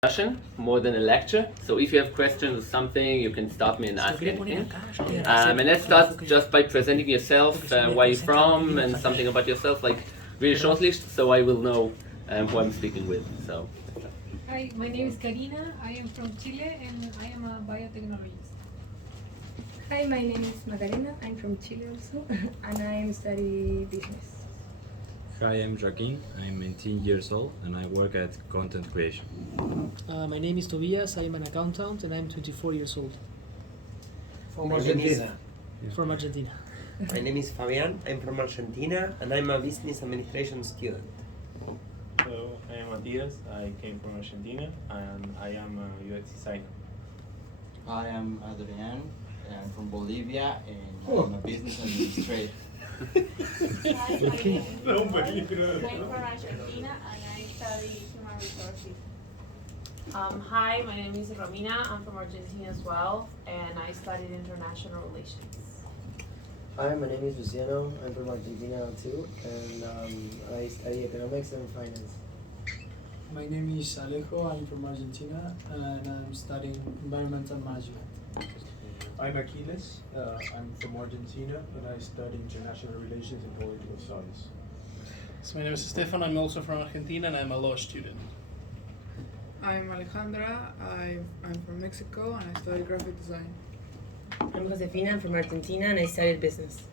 discussion more than a lecture. So if you have questions or something, you can stop me and ask anything. And let's start just by presenting yourself, where you're from, and something about yourself, like really shortly, so I will know who I'm speaking with. So. Hi, my name is Karina. I am from Chile and I am a biotechnologist. Hi, my name is Magdalena. I'm from Chile also, and I am studying business. Hi, I'm Joaquin. I'm 19 years old and I work at content creation. My name is Tobias. I am an accountant and I'm 24 years old. From Argentina. From Argentina. My name is Fabian. I'm from Argentina and I'm a business administration student. So I am Matias. I came from Argentina and I am a UX designer. Hi, I'm Adrian. I'm from Bolivia and I'm a business administrator. Hi, my name is Nicole. I'm from Argentina and I study human resources. Hi, my name is Romina. I'm from Argentina as well, and I studied international relations. Hi, my name is Luciano. I'm from Argentina too, and I study economics and finance. My name is Alejo. I'm from Argentina, and I'm studying environmental management. I'm Achilles. I'm from Argentina, and I study international relations and political studies. So my name is Stefan. I'm also from Argentina, and I'm a law student. I'm Alejandra. I'm from Mexico and I study graphic design. I'm Josefina. I'm from Argentina and I studied business.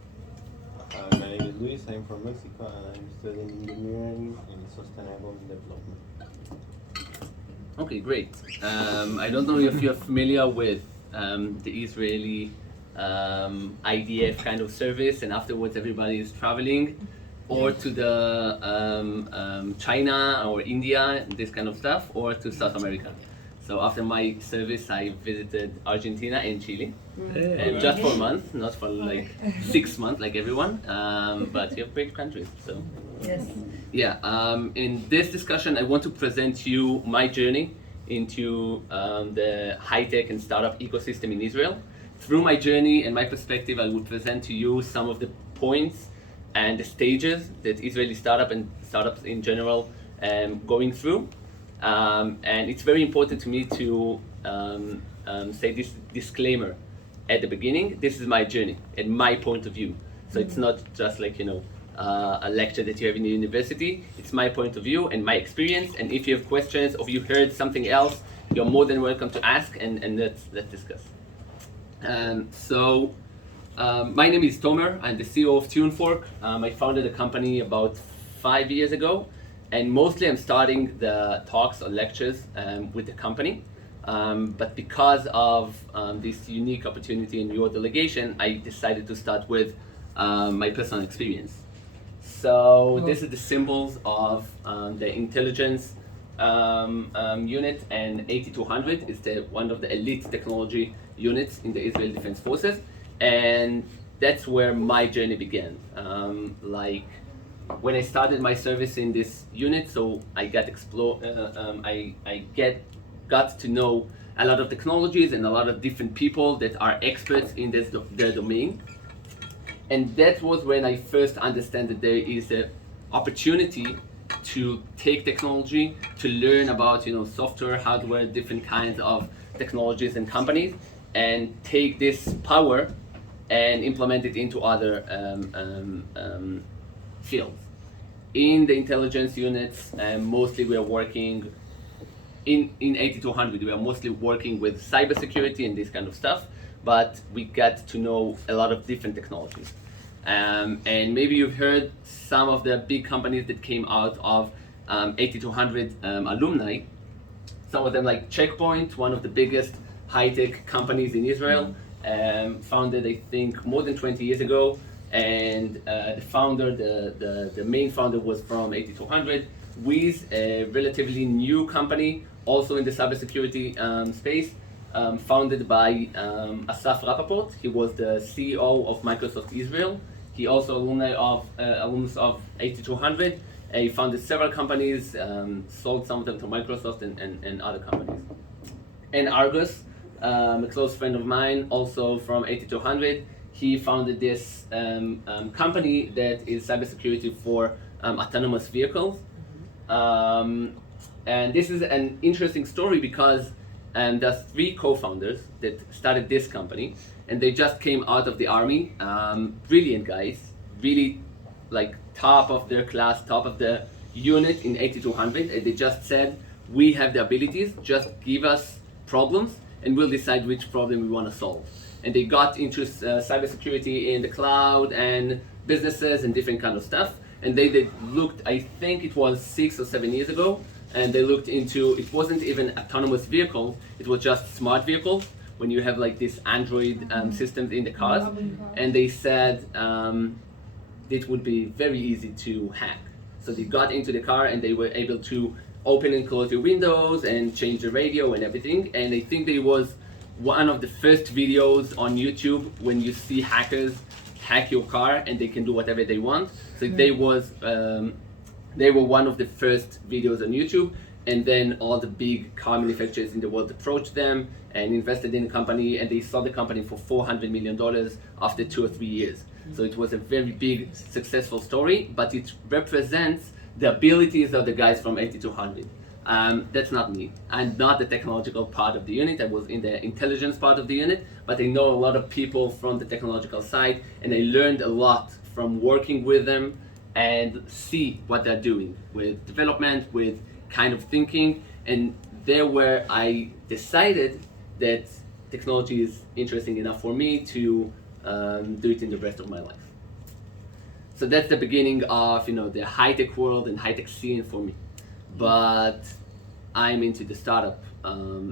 My name is Luis. I'm from Mexico and I'm studying engineering and sustainable development. Okay, great. I don't know if you're familiar with the Israeli IDF kind of service, and afterwards everybody is traveling, or to the China or India, this kind of stuff, or to South America. So after my service, I visited Argentina and Chile, and just for a month, not for like 6 months like everyone, but you have great countries. So yes. Yeah, in this discussion, I want to present you my journey into the high-tech and startup ecosystem in Israel. Through my journey and my perspective, I will present to you some of the points and the stages that Israeli startups in general going through. And it's very important to me to say this disclaimer at the beginning. This is my journey and my point of view. So it's not just like, a lecture that you have in the university. It's my point of view and my experience. And if you have questions or you heard something else, you're more than welcome to ask, and let's discuss. My name is Tomer. I'm the CEO of TuneFork. I founded a company about 5 years ago, and mostly I'm starting the talks or lectures with the company. But because of this unique opportunity in your delegation, I decided to start with my personal experience. So this is the symbols of the intelligence unit, and 8200 is one of the elite technology units in the Israel Defense Forces, and that's where my journey began. Like when I started my service in this unit, so I got got to know a lot of technologies and a lot of different people that are experts in their domain. And that was when I first understand that there is an opportunity to take technology, to learn about software, hardware, different kinds of technologies and companies, and take this power and implement it into other fields. In the intelligence units, mostly we are working in 8200. We are mostly working with cybersecurity and this kind of stuff, but we got to know a lot of different technologies. And maybe you've heard some of the big companies that came out of 8200 alumni. Some of them like Checkpoint, one of the biggest high-tech companies in Israel, founded I think more than 20 years ago. And the founder, the main founder was from 8200. Wiz, a relatively new company, also in the cybersecurity space, founded by Asaf Rappaport. He was the CEO of Microsoft Israel. He also alumnus of 8200. He founded several companies, sold some of them to Microsoft and other companies. And Argus, a close friend of mine, also from 8200. He founded this company that is cybersecurity for autonomous vehicles. And this is an interesting story because there's 3 co-founders that started this company, and they just came out of the army. Brilliant guys, really like top of their class, top of the unit in 8200, and they just said, we have the abilities, just give us problems and we'll decide which problem we want to solve. And they got into cybersecurity in the cloud and businesses and different kind of stuff. And they looked, I think it was 6 or 7 years ago, and they looked into, it wasn't even autonomous vehicle, it was just smart vehicles, when you have like these Android systems in the cars. And they said it would be very easy to hack. So they got into the car and they were able to open and close your windows and change the radio and everything. And I think there was one of the first videos on YouTube when you see hackers hack your car and they can do whatever they want. So they were one of the first videos on YouTube, and then all the big car manufacturers in the world approached them and invested in the company, and they sold the company for $400 million after 2 or 3 years. So it was a very big, successful story, but it represents the abilities of the guys from 8200. That's not me. I'm not the technological part of the unit. I was in the intelligence part of the unit, but I know a lot of people from the technological side, and I learned a lot from working with them and see what they're doing with development, with kind of thinking. And there where I decided that technology is interesting enough for me to do it in the rest of my life. So that's the beginning of the high-tech world and high-tech scene for me. But I'm into the startup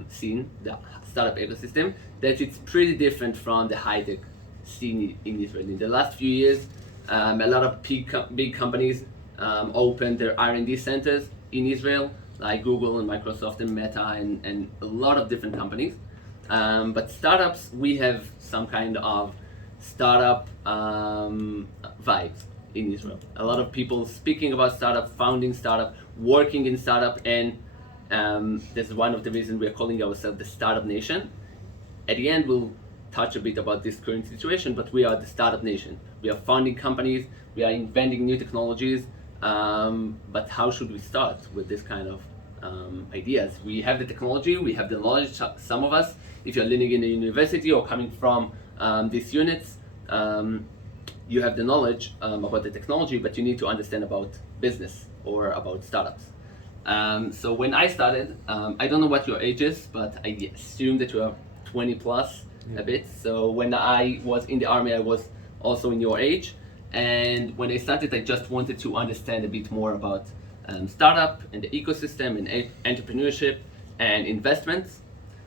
scene, the startup ecosystem, that it's pretty different from the high-tech scene in Israel. In the last few years, a lot of big companies opened their R&D centers in Israel, like Google and Microsoft and Meta and a lot of different companies. But startups, we have some kind of startup vibes in Israel. A lot of people speaking about startup, founding startup, working in startup, and this is one of the reasons we are calling ourselves the Startup Nation. At the end, we'll touch a bit about this current situation, but we are the Startup Nation. We are founding companies, we are inventing new technologies, but how should we start with this kind of ideas? We have the technology, we have the knowledge, some of us, if you're learning in a university or coming from these units, you have the knowledge about the technology, but you need to understand about business or about startups. So when I started, I don't know what your age is, but I assume that you are 20 plus a bit. So when I was in the army, I was also in your age. And when I started, I just wanted to understand a bit more about startup and the ecosystem and entrepreneurship and investments.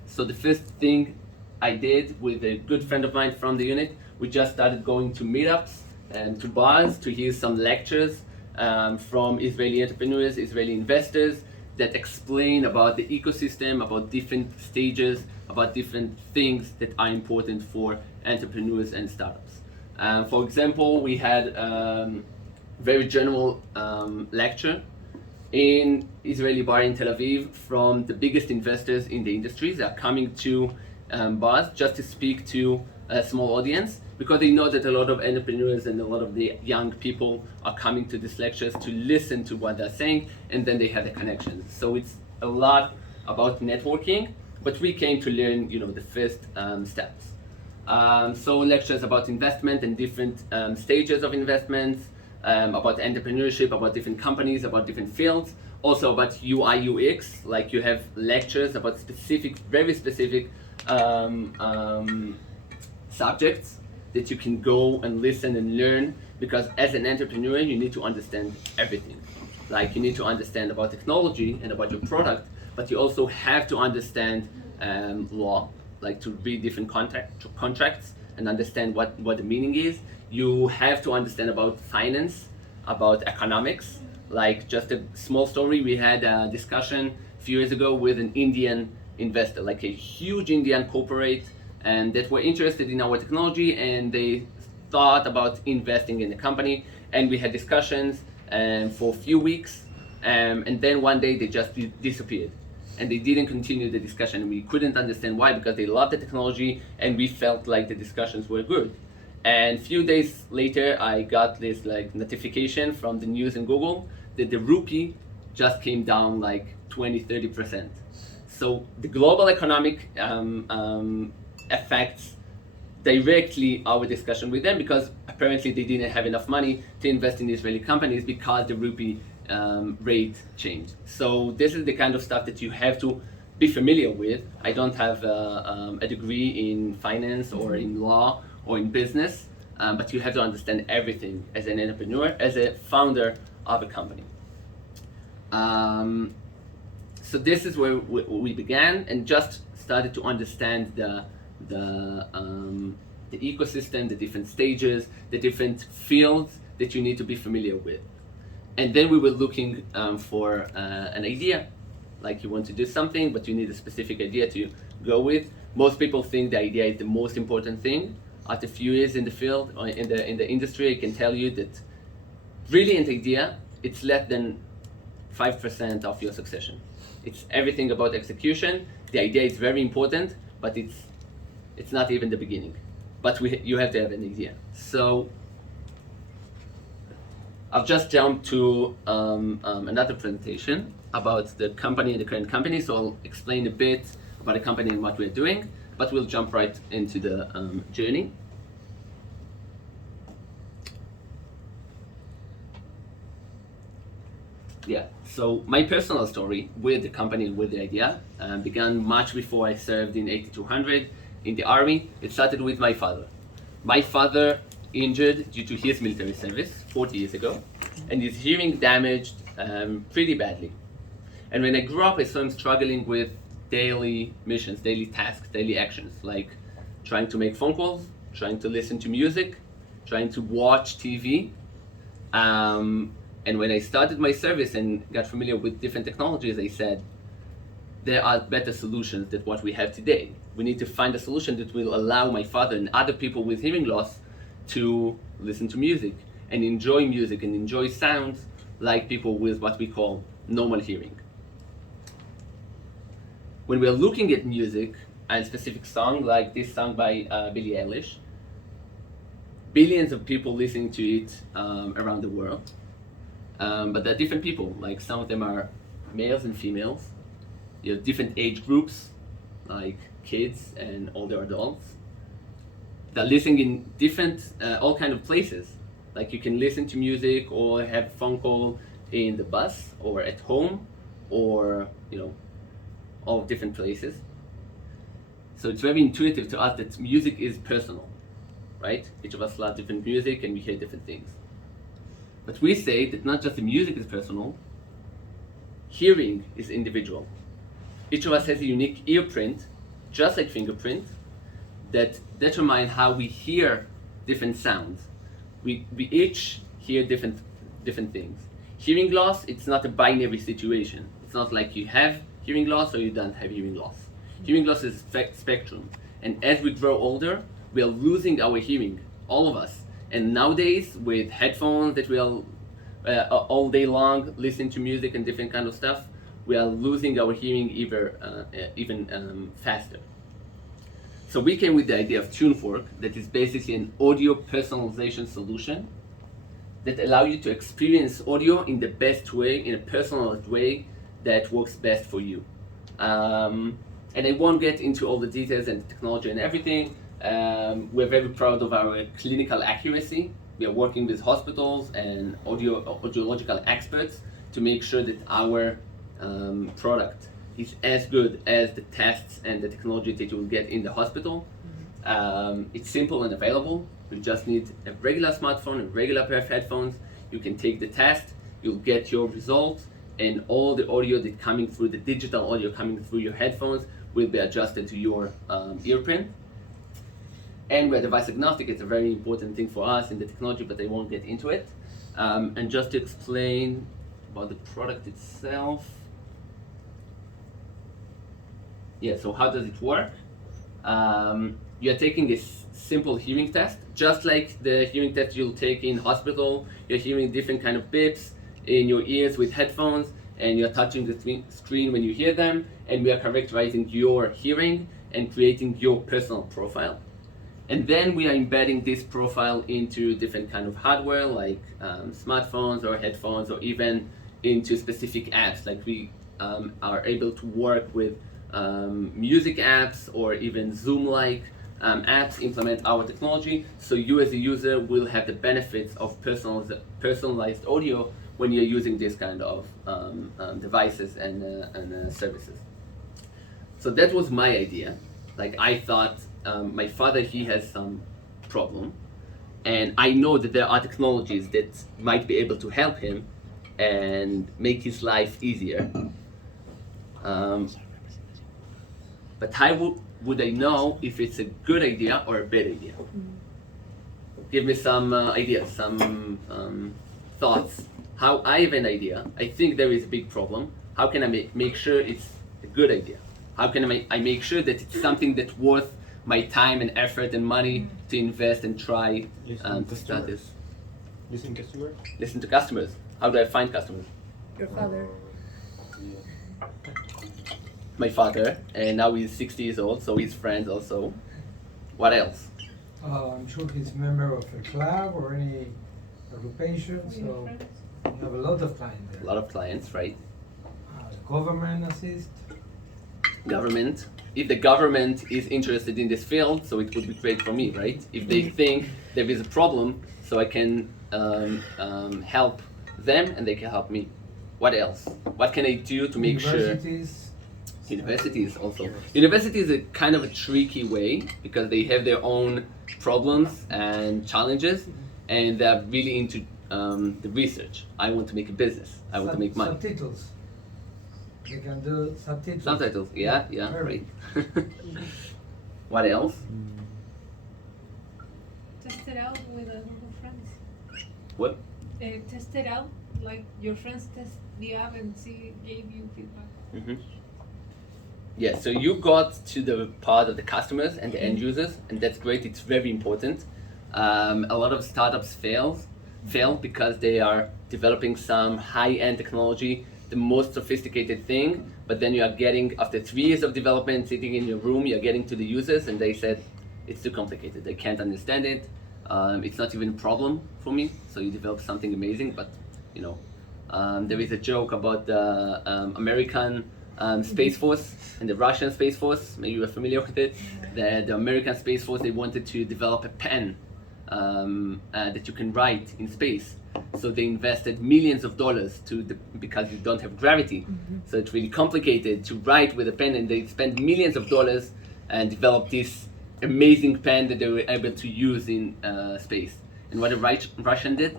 So the first thing I did with a good friend of mine from the unit, we just started going to meetups and to bars to hear some lectures from Israeli entrepreneurs, Israeli investors that explain about the ecosystem, about different stages, about different things that are important for entrepreneurs and startups. For example, we had very general lecture in Israeli bar in Tel Aviv from the biggest investors in the industry. They are coming to bars just to speak to a small audience, because they know that a lot of entrepreneurs and a lot of the young people are coming to these lectures to listen to what they're saying, and then they have the connections. So it's a lot about networking, but we came to learn, the first steps. So lectures about investment and different stages of investments, about entrepreneurship, about different companies, about different fields, also about UI UX, like you have lectures about very specific subjects that you can go and listen and learn, because as an entrepreneur you need to understand everything. Like you need to understand about technology and about your product, but you also have to understand law, like to read different contracts and understand what the meaning is. You have to understand about finance, about economics. Like just a small story, we had a discussion a few years ago with an Indian investor, like a huge Indian corporate, and that were interested in our technology, and they thought about investing in the company, and we had discussions for a few weeks, and then one day they just disappeared, and they didn't continue the discussion. We couldn't understand why, because they loved the technology and we felt like the discussions were good. And a few days later I got this notification from the news in Google that the rupee just came down like 20, 30%. So the global economic affects directly our discussion with them, because apparently they didn't have enough money to invest in Israeli companies because the rupee rate changed. So this is the kind of stuff that you have to be familiar with. I don't have a degree in finance or in law or in business, but you have to understand everything as an entrepreneur, as a founder of a company. So this is where we began, and just started to understand the ecosystem, the different stages, the different fields that you need to be familiar with. And then we were looking for an idea, like you want to do something, but you need a specific idea to go with. Most people think the idea is the most important thing. After a few years in the field, or in the industry, I can tell you that brilliant idea, it's less than 5% of your succession. It's everything about execution. The idea is very important, but it's not even the beginning. But you have to have an idea. So I've just jumped to another presentation about the company and the current company. So I'll explain a bit about the company and what we're doing, but we'll jump right into the journey. Yeah, so my personal story with the company and with the idea began much before I served in 8200 in the army. It started with my father. My father injured due to his military service 40 years ago, and his hearing damaged pretty badly. And when I grew up, I saw him struggling with daily missions, daily tasks, daily actions, like trying to make phone calls, trying to listen to music, trying to watch TV. And when I started my service and got familiar with different technologies, I said, there are better solutions than what we have today. We need to find a solution that will allow my father and other people with hearing loss to listen to music and enjoy sounds like people with what we call normal hearing. When we're looking at music and specific song like this song by Billie Eilish, billions of people listening to it around the world. But there are different people, like some of them are males and females. You have different age groups, like kids and older adults. They're listening in different, all kind of places. Like you can listen to music or have a phone call in the bus or at home, or all different places. So it's very intuitive to us that music is personal, right? Each of us love different music and we hear different things. But we say that not just the music is personal, hearing is individual. Each of us has a unique ear print, just like fingerprint, that determine how we hear different sounds. We each hear different things. Hearing loss, it's not a binary situation. It's not like you have hearing loss or you don't have hearing loss. Hearing loss is a spectrum. And as we grow older, we are losing our hearing, all of us. And nowadays, with headphones that we are all day long listening to music and different kind of stuff, we are losing our hearing even faster. So we came with the idea of TuneFork, that is basically an audio personalization solution that allow you to experience audio in the best way, in a personalized way that works best for you. And I won't get into all the details and the technology and everything. We're very proud of our clinical accuracy. We are working with hospitals and audiological experts to make sure that our product is as good as the tests and the technology that you will get in the hospital. It's simple and available. You just need a regular smartphone, a regular pair of headphones. You can take the test, you'll get your results, and all the audio that coming through, the digital audio coming through your headphones, will be adjusted to your ear print. And we're device agnostic. It's a very important thing for us in the technology, but I won't get into it. And just to explain about the product itself. Yeah, so how does it work? You're taking a simple hearing test, just like the hearing test you'll take in hospital. You're hearing different kind of bips in your ears with headphones, and you're touching the screen when you hear them, and we are characterizing your hearing and creating your personal profile. And then we are embedding this profile into different kind of hardware, like smartphones or headphones, or even into specific apps. Like we are able to work with music apps or even Zoom-like apps, implement our technology, so you as a user will have the benefits of personalized audio when you're using this kind of devices and services. So that was my idea. Like, I thought my father, he has some problem, and I know that there are technologies that might be able to help him and make his life easier. But how would I know if it's a good idea or a bad idea? Give me some ideas, some thoughts. How I have an idea, I think there is a big problem. How can I make sure it's a good idea? How can I make sure that it's something that's worth my time and effort and money to invest and try to start this? Listen to customers? Listen to customers. How do I find customers? Your father. My father, and now he's 60 years old, so his friends also. What else? I'm sure he's a member of a club or any occupation, so you have a lot of clients there. A lot of clients, right? Government assist. Government. If the government is interested in this field, so it would be great for me, right? If they think there is a problem, so I can help them and they can help me. What else? What can I do to make sure? Universities also. University is a kind of a tricky way because they have their own problems and challenges, and they're really into the research. I want to make a business. I want to make money. Subtitles. They can do subtitles. Subtitles, yeah, right. What else? Test it out with a group of friends. What? Test it out, like your friends test the app and gave you feedback. Mm-hmm. Yeah, so you got to the part of the customers and the end users, and that's great. It's very important. A lot of startups fail because they are developing some high-end technology, the most sophisticated thing, but then you are getting, after 3 years of development, sitting in your room, you're getting to the users, and they said, it's too complicated. They can't understand it. It's not even a problem for me. So you develop something amazing, but there is a joke about the American Space Force and the Russian Space Force. Maybe you are familiar with it. The American Space Force, they wanted to develop a pen that you can write in space. So they invested millions of dollars because you don't have gravity. So it's really complicated to write with a pen, and they spent millions of dollars and developed this amazing pen that they were able to use in space. And what the Russian did?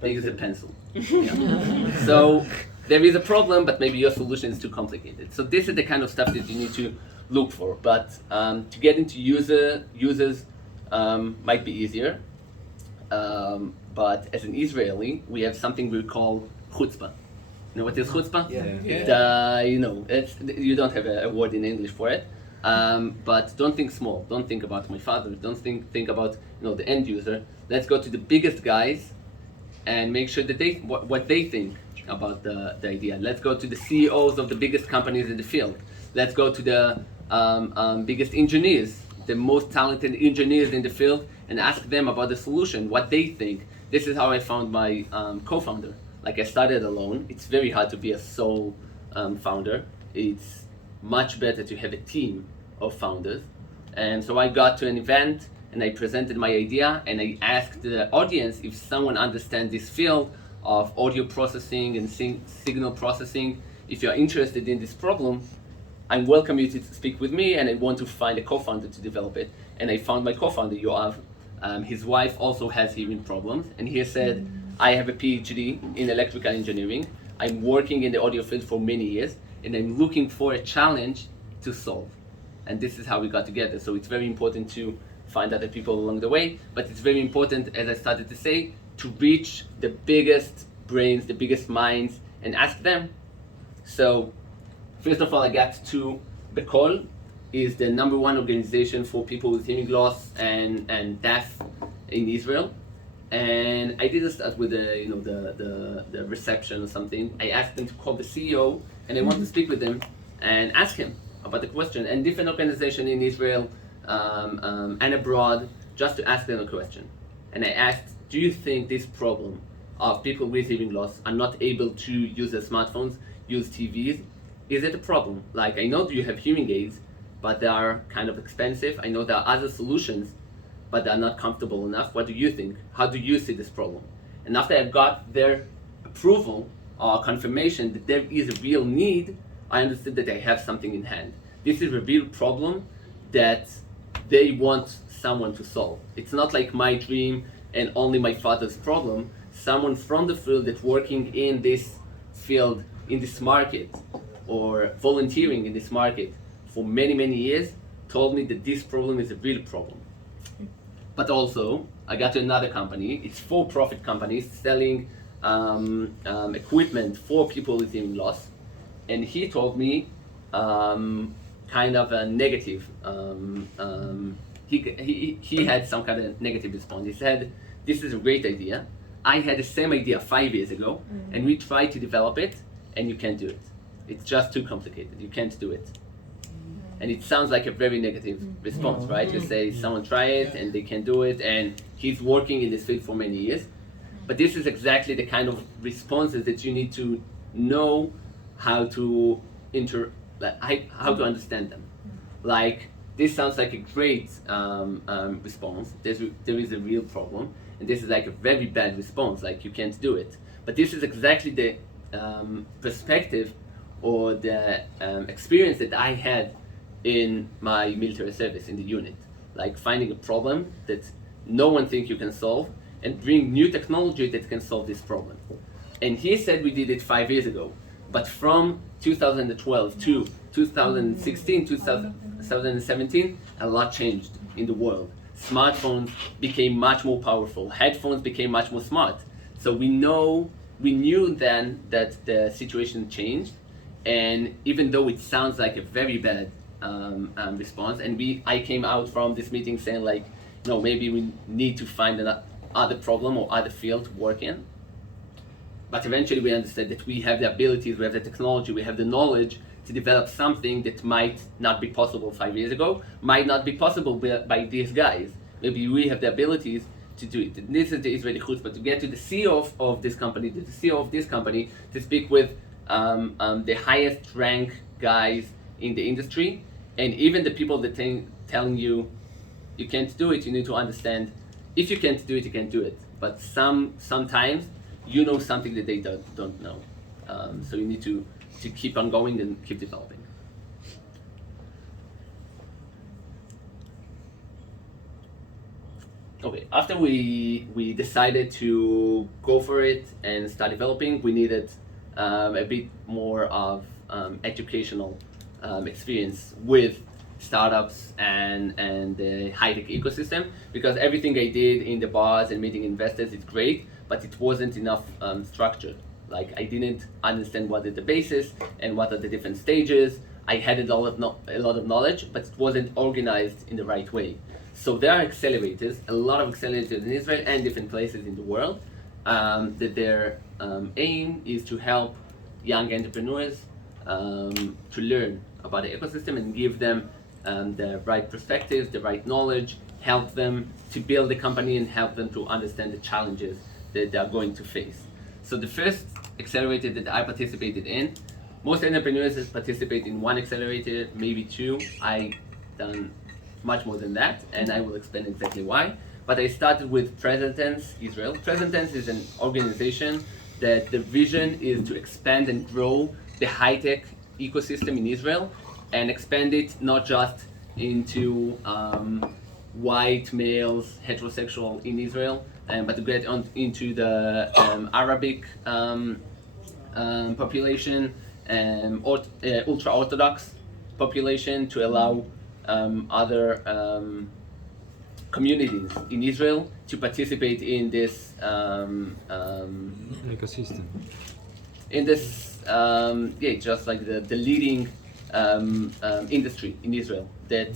They used a pencil. Yeah. So there is a problem, but maybe your solution is too complicated. So this is the kind of stuff that you need to look for. But to get into users might be easier. But as an Israeli, we have something we call chutzpah. You know what is chutzpah? Yeah. You don't have a word in English for it. But don't think small. Don't think about my father. Don't think about the end user. Let's go to the biggest guys and make sure that what they think about the idea. Let's go to the CEOs of the biggest companies in the field. Let's go to the biggest engineers, the most talented engineers in the field, and ask them about the solution, what they think. This is how I found my co-founder. Like, I started alone. It's very hard to be a sole founder. It's much better to have a team of founders. And so I got to an event and I presented my idea and I asked the audience if someone understands this field of audio processing and signal processing. If you're interested in this problem, I welcome you to speak with me, and I want to find a co-founder to develop it. And I found my co-founder, Yoav. His wife also has hearing problems, and he said, I have a PhD in electrical engineering. I'm working in the audio field for many years, and I'm looking for a challenge to solve. And this is how we got together. So it's very important to find other people along the way, but it's very important, as I started to say, to reach the biggest brains, the biggest minds, and ask them. So first of all, I got to Bekol, is the #1 organization for people with hearing loss and deaf in Israel. And I didn't start with the reception or something. I asked them to call the CEO, and I want to speak with him and ask him about the question. And different organizations in Israel and abroad, just to ask them a question. And I asked, do you think this problem of people with hearing loss are not able to use their smartphones, use TVs. Is it a problem? Like, I know you have hearing aids, but they are kind of expensive. I know there are other solutions, but they are not comfortable enough. What do you think? How do you see this problem? And after I got their approval or confirmation that there is a real need, I understood that I have something in hand. This is a real problem that they want someone to solve. It's not like my dream and only my father's problem. Someone from the field that's working in this field, in this market, or volunteering in this market for many, many years, told me that this problem is a real problem. But also, I got to another company. It's for-profit company selling equipment for people with hearing loss, and he told me kind of a negative. He had some kind of negative response. He said, "This is a great idea. I had the same idea 5 years ago, and we tried to develop it, and you can't do it. It's just too complicated. You can't do it." And it sounds like a very negative response, right? You say someone try it and they can't do it, and he's working in this field for many years. But this is exactly the kind of responses that you need to know how to how to understand them. Like, this sounds like a great response. There is a real problem, and this is like a very bad response, like you can't do it. But this is exactly the perspective or the experience that I had in my military service in the unit. Like, finding a problem that no one thinks you can solve and bring new technology that can solve this problem. And he said we did it 5 years ago, but from 2012 to 2016, 2017, a lot changed in the world. Smartphones became much more powerful. Headphones became much more smart. So we knew then that the situation changed, and even though it sounds like a very bad response, and I came out from this meeting saying like, no, maybe we need to find other problem or other field to work in. But eventually we understood that we have the abilities, we have the technology, we have the knowledge to develop something that might not be possible 5 years ago, might not be possible by these guys. Maybe we have the abilities to do it. And this is the Israeli chutzpah, to get to the CEO of this company, to the CEO of this company, to speak with the highest rank guys in the industry, and even the people that telling you you can't do it, you need to understand, if you can't do it, you can't do it. But sometimes you know something that they don't know. So you need to keep on going and keep developing. Okay, after we decided to go for it and start developing, we needed a bit more of educational experience with startups and the high-tech ecosystem, because everything I did in the bars and meeting investors is great, but it wasn't enough structured. Like, I didn't understand what is the basis and what are the different stages. I had a lot of knowledge, but it wasn't organized in the right way. So there are accelerators, a lot of accelerators in Israel and different places in the world, that their aim is to help young entrepreneurs to learn about the ecosystem and give them the right perspectives, the right knowledge, help them to build a company and help them to understand the challenges that they are going to face. So the first accelerator that I participated in, most entrepreneurs participate in one accelerator, maybe two. I done much more than that, and I will explain exactly why. But I started with Present Tense Israel. Present Tense is an organization that the vision is to expand and grow the high-tech ecosystem in Israel, and expand it not just into white males, heterosexual in Israel, but to get into the Arabic population, ultra-Orthodox population, to allow other communities in Israel to participate in this ecosystem. In this, just like the leading industry in Israel that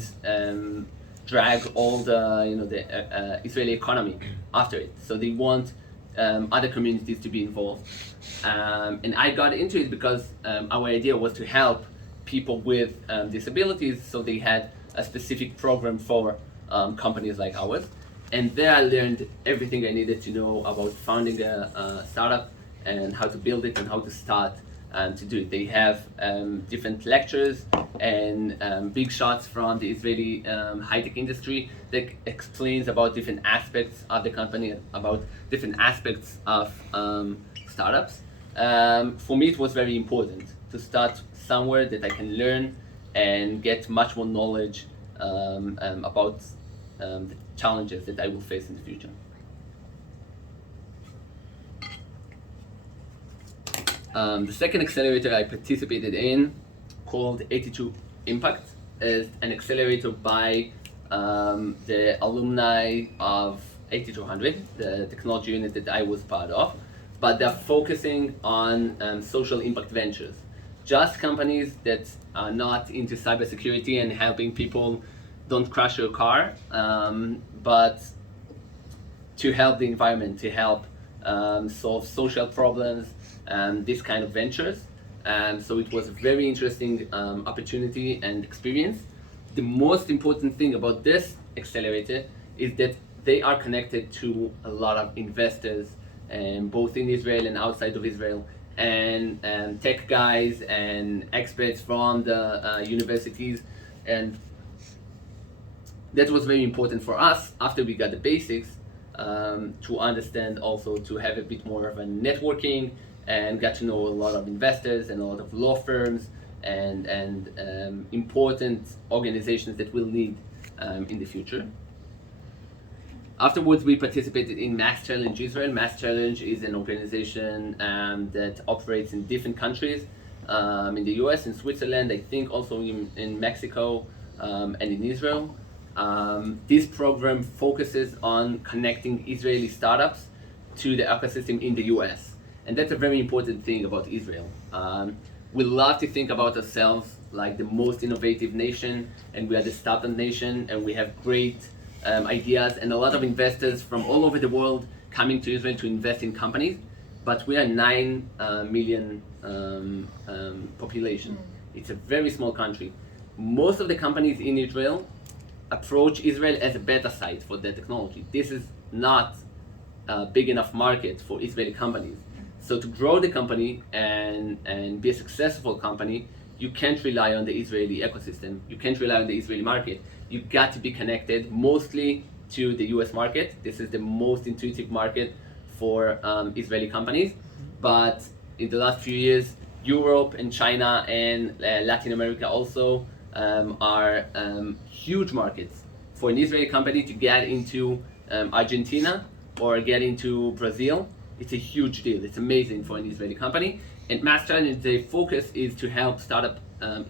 drag all the Israeli economy after it. So they want other communities to be involved. And I got into it because our idea was to help people with disabilities, so they had a specific program for companies like ours. And there I learned everything I needed to know about founding a startup and how to build it and how to start to do it. They have different lectures and big shots from the Israeli high-tech industry that explains about different aspects of the company, about different aspects of startups. For me, it was very important to start somewhere that I can learn and get much more knowledge about the challenges that I will face in the future. The second accelerator I participated in, called 82 Impact, is an accelerator by the alumni of 8200, the technology unit that I was part of, but they're focusing on social impact ventures. Just companies that are not into cybersecurity and helping people don't crash your car, but to help the environment, to help solve social problems, this kind of ventures. So it was a very interesting opportunity and experience. The most important thing about this accelerator is that they are connected to a lot of investors, both in Israel and outside of Israel, and tech guys and experts from the universities. And that was very important for us after we got the basics, to understand also, to have a bit more of a networking and got to know a lot of investors and a lot of law firms and important organizations that we'll need in the future. Afterwards, we participated in Max Challenge Israel. Max Challenge is an organization that operates in different countries, in the US, in Switzerland, I think also in Mexico, and in Israel. This program focuses on connecting Israeli startups to the ecosystem in the US. And that's a very important thing about Israel. We love to think about ourselves like the most innovative nation, and we are the startup nation, and we have great ideas and a lot of investors from all over the world coming to Israel to invest in companies. But we are 9 million population. It's a very small country. Most of the companies in Israel approach Israel as a beta site for their technology. This is not a big enough market for Israeli companies. So to grow the company and be a successful company, you can't rely on the Israeli ecosystem. You can't rely on the Israeli market. You've got to be connected mostly to the US market. This is the most intuitive market for Israeli companies. But in the last few years, Europe and China and Latin America also are huge markets for an Israeli company to get into Argentina or get into Brazil. It's a huge deal. It's amazing for an Israeli company. And Mass Challenge, their focus is to help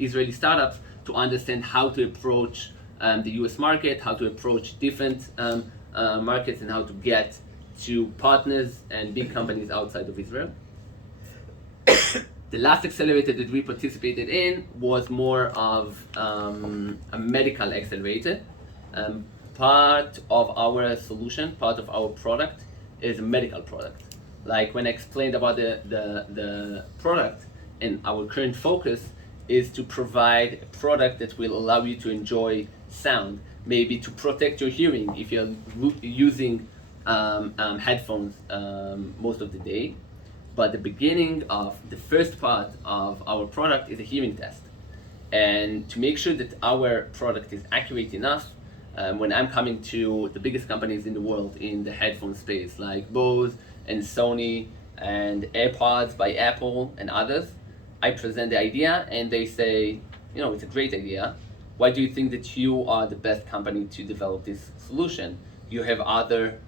Israeli startups to understand how to approach the US market, how to approach different markets, and how to get to partners and big companies outside of Israel. The last accelerator that we participated in was more of a medical accelerator. Part of our solution, part of our product is a medical product. Like when I explained about the product, and our current focus is to provide a product that will allow you to enjoy sound, maybe to protect your hearing if you're using headphones most of the day. But the beginning of the first part of our product is a hearing test. And to make sure that our product is accurate enough, when I'm coming to the biggest companies in the world in the headphone space, like Bose and Sony and AirPods by Apple and others, I present the idea and they say, it's a great idea. Why do you think that you are the best company to develop this solution? You have other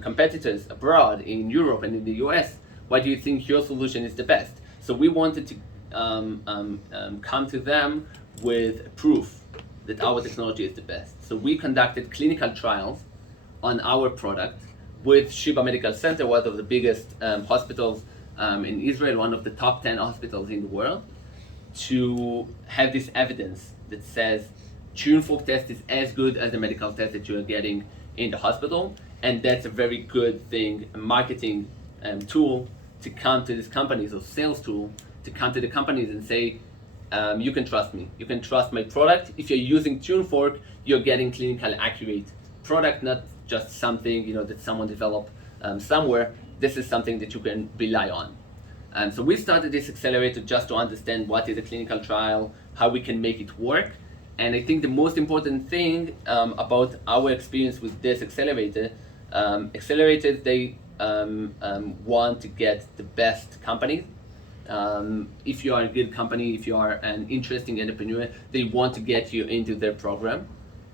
competitors abroad in Europe and in the US. Why do you think your solution is the best? So we wanted to come to them with proof that our technology is the best. So we conducted clinical trials on our product with Sheba Medical Center, one of the biggest hospitals in Israel, one of the top 10 hospitals in the world, to have this evidence that says TuneFork test is as good as the medical test that you are getting in the hospital. And that's a very good thing, a marketing tool to come to these companies, or sales tool to come to the companies and say, you can trust me. You can trust my product. If you're using TuneFork, you're getting clinical accurate product, not just something that someone developed somewhere. This is something that you can rely on. So we started this accelerator just to understand what is a clinical trial, how we can make it work. And I think the most important thing about our experience with this accelerator, accelerators, they want to get the best companies. If you are a good company, if you are an interesting entrepreneur, they want to get you into their program.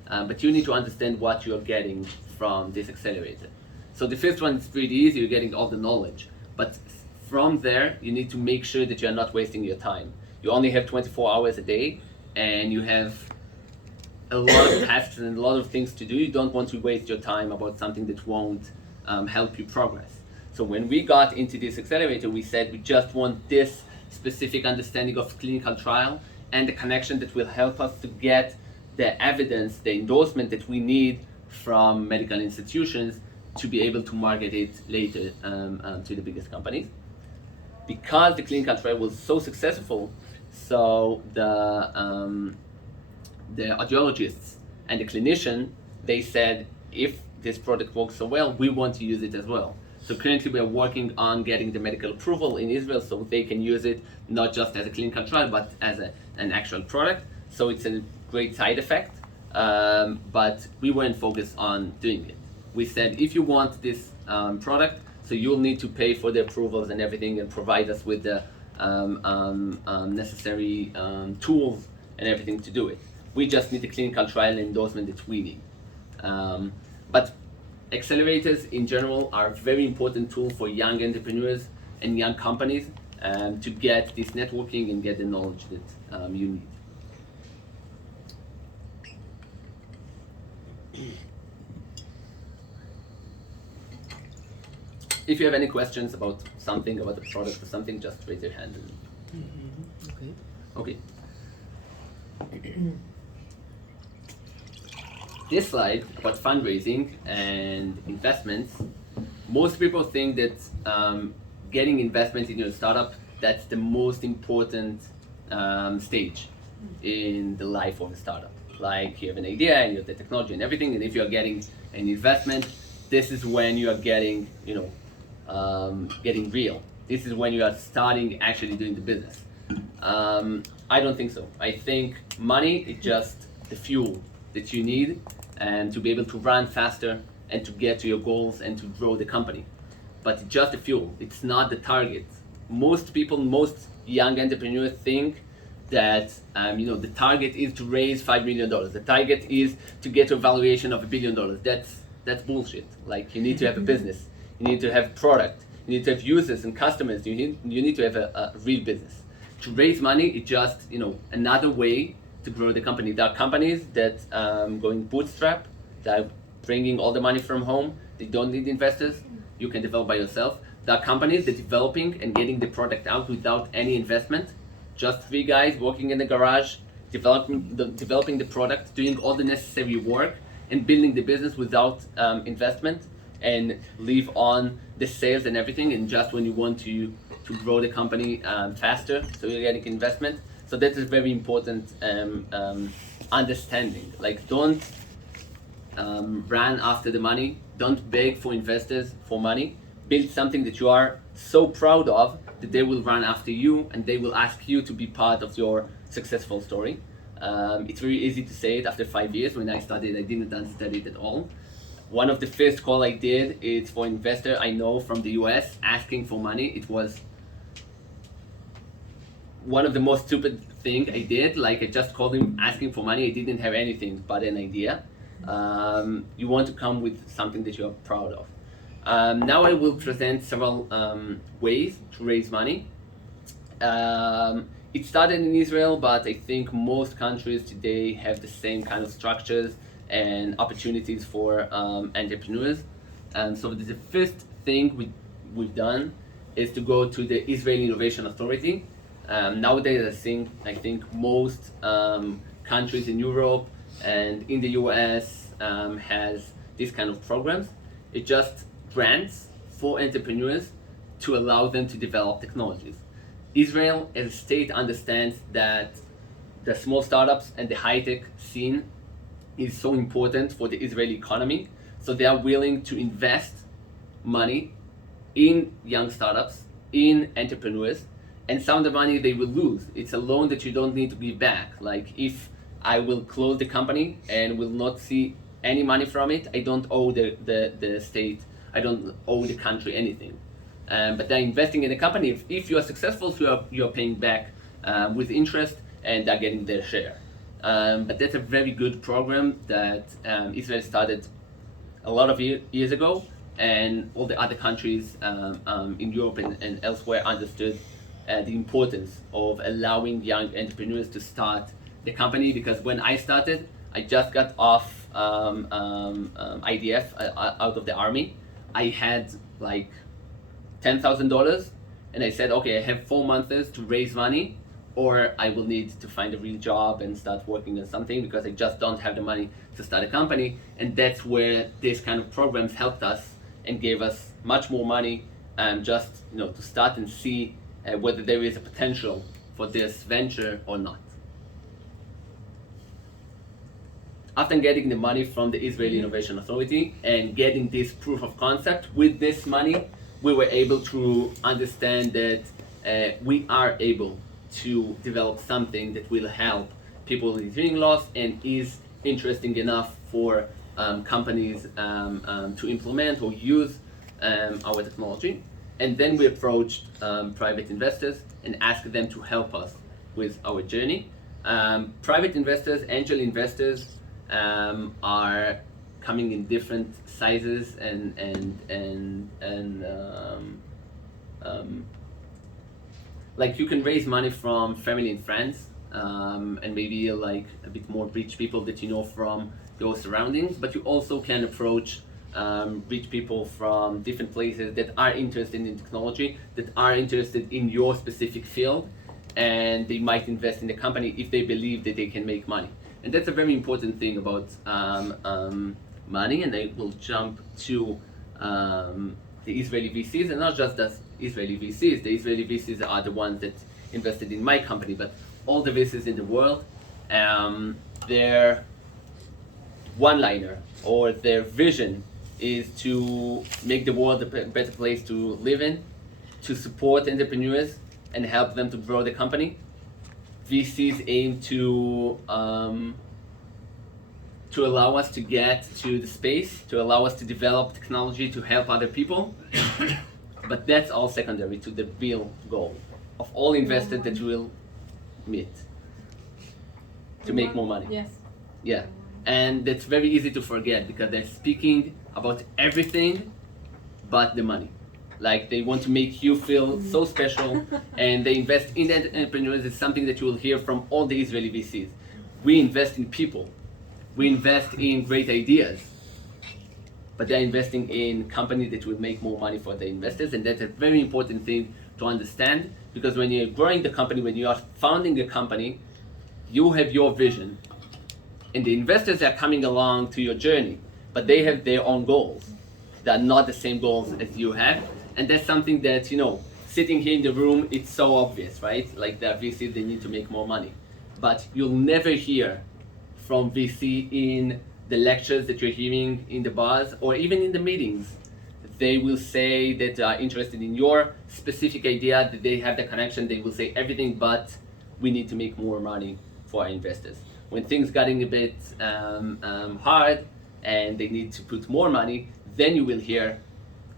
But you need to understand what you're getting from this accelerator. So the first one is pretty easy, you're getting all the knowledge. But from there, you need to make sure that you're not wasting your time. You only have 24 hours a day, and you have a lot of tasks and a lot of things to do. You don't want to waste your time about something that won't help you progress. So when we got into this accelerator, we said we just want this specific understanding of clinical trial and the connection that will help us to get the evidence, the endorsement that we need from medical institutions to be able to market it later to the biggest companies. Because the clinical trial was so successful, so the audiologists and the clinician, they said, if this product works so well, we want to use it as well. So currently we are working on getting the medical approval in Israel so they can use it not just as a clinical trial, but as an actual product. So it's a great side effect, but we weren't focused on doing it. We said, if you want this product, so you'll need to pay for the approvals and everything and provide us with the necessary tools and everything to do it. We just need the clinical trial endorsement that we need. But accelerators in general are a very important tool for young entrepreneurs and young companies to get this networking and get the knowledge that you need. If you have any questions about something, about the product or something, just raise your hand. Okay. This slide about fundraising and investments, most people think that getting investment in your startup, that's the most important stage in the life of a startup. Like you have an idea and you have the technology and everything, and if you're getting an investment, this is when you are getting, getting real. This is when you are starting actually doing the business. I don't think so. I think money is just the fuel that you need and to be able to run faster and to get to your goals and to grow the company. But it's just the fuel. It's not the target. Most people, most young entrepreneurs think that the target is to raise $5 million. The target is to get to a valuation of $1 billion. That's bullshit. Like, you need to have a business. You need to have a product. You need to have users and customers. You need to have a real business. To raise money is just another way to grow the company. There are companies that going bootstrap, that are bringing all the money from home. They don't need investors. You can develop by yourself. There are companies that are developing and getting the product out without any investment. Just 3 guys working in the garage, developing the product, doing all the necessary work, and building the business without investment, and live on the sales and everything. And just when you want to grow the company faster, so you're getting investment. So that is very important understanding. Like, don't run after the money. Don't beg for investors for money. Build something that you are so proud of that they will run after you and they will ask you to be part of your successful story. It's very easy to say it after 5 years. When I started, I didn't understand it at all. One of the first call I did is for an investor I know from the US asking for money. It was one of the most stupid thing I did. Like, I just called him asking for money. I didn't have anything but an idea. You want to come with something that you're proud of. Now I will present several ways to raise money. It started in Israel, but I think most countries today have the same kind of structures and opportunities for entrepreneurs. So the first thing we've done is to go to the Israeli Innovation Authority. Nowadays, I think most countries in Europe and in the US has these kind of programs. It just grants for entrepreneurs to allow them to develop technologies. Israel as a state understands that the small startups and the high-tech scene is so important for the Israeli economy, so they are willing to invest money in young startups in entrepreneurs, and some of the money they will lose. It's a loan that you don't need to give back. Like if I will close the company and will not see any money from it, I don't owe the state, I don't owe the country anything. But they're investing in the company. If you are successful, so you are paying back with interest, and they're getting their share. But that's a very good program that Israel started a lot of years ago, and all the other countries in Europe and elsewhere understood the importance of allowing young entrepreneurs to start the company. Because when I started, I just got off IDF, out of the army. I had like $10,000, and I said, okay, I have 4 months to raise money, or I will need to find a real job and start working on something, because I just don't have the money to start a company. And that's where this kind of programs helped us and gave us much more money, just to start and see whether there is a potential for this venture or not. After getting the money from the Israeli Innovation Authority and getting this proof of concept, with this money, we were able to understand that we are able to develop something that will help people with hearing loss and is interesting enough for companies to implement or use our technology. And then we approached private investors and asked them to help us with our journey. Private investors, angel investors, are coming in different sizes and like you can raise money from family and friends, and maybe like a bit more rich people that you know from your surroundings, but you also can approach rich people from different places that are interested in technology, that are interested in your specific field, and they might invest in the company if they believe that they can make money. And that's a very important thing about money. And I will jump to the Israeli VCs, and not just the Israeli VCs. The Israeli VCs are the ones that invested in my company, but all the VCs in the world, their one-liner or their vision is to make the world a better place to live in, to support entrepreneurs and help them to grow the company. VCs aim to allow us to get to the space, to allow us to develop technology to help other people. But that's all secondary to the real goal of all investors that will meet to make more money. Yes. Yeah. And that's very easy to forget because they're speaking about everything but the money. Like they want to make you feel so special, and they invest in entrepreneurs. It's something that you will hear from all the Israeli VCs. We invest in people. We invest in great ideas. But they're investing in companies that will make more money for the investors, and that's a very important thing to understand, because when you're growing the company, when you are founding a company, you have your vision, and the investors are coming along to your journey, but they have their own goals. They are not the same goals as you have, and that's something that, sitting here in the room, it's so obvious, right? Like the VC, they need to make more money. But you'll never hear from VC in the lectures that you're hearing in the bars or even in the meetings. They will say that they are interested in your specific idea, that they have the connection. They will say everything, but we need to make more money for our investors. When things getting a bit hard and they need to put more money, then you will hear,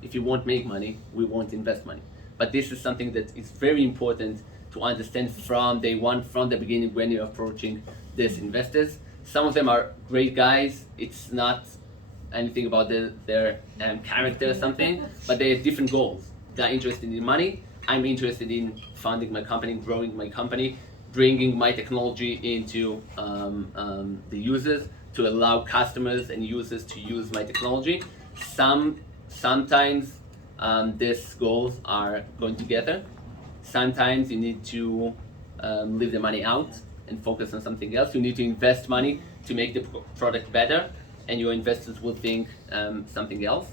if you won't make money, we won't invest money. But this is something that is very important to understand from day one, from the beginning when you're approaching these investors. Some of them are great guys. It's not anything about their character or something, but they have different goals. They're interested in money. I'm interested in funding my company, growing my company, bringing my technology into the users to allow customers and users to use my technology. Sometimes these goals are going together. Sometimes you need to leave the money out and focus on something else. You need to invest money to make the product better, and your investors will think something else.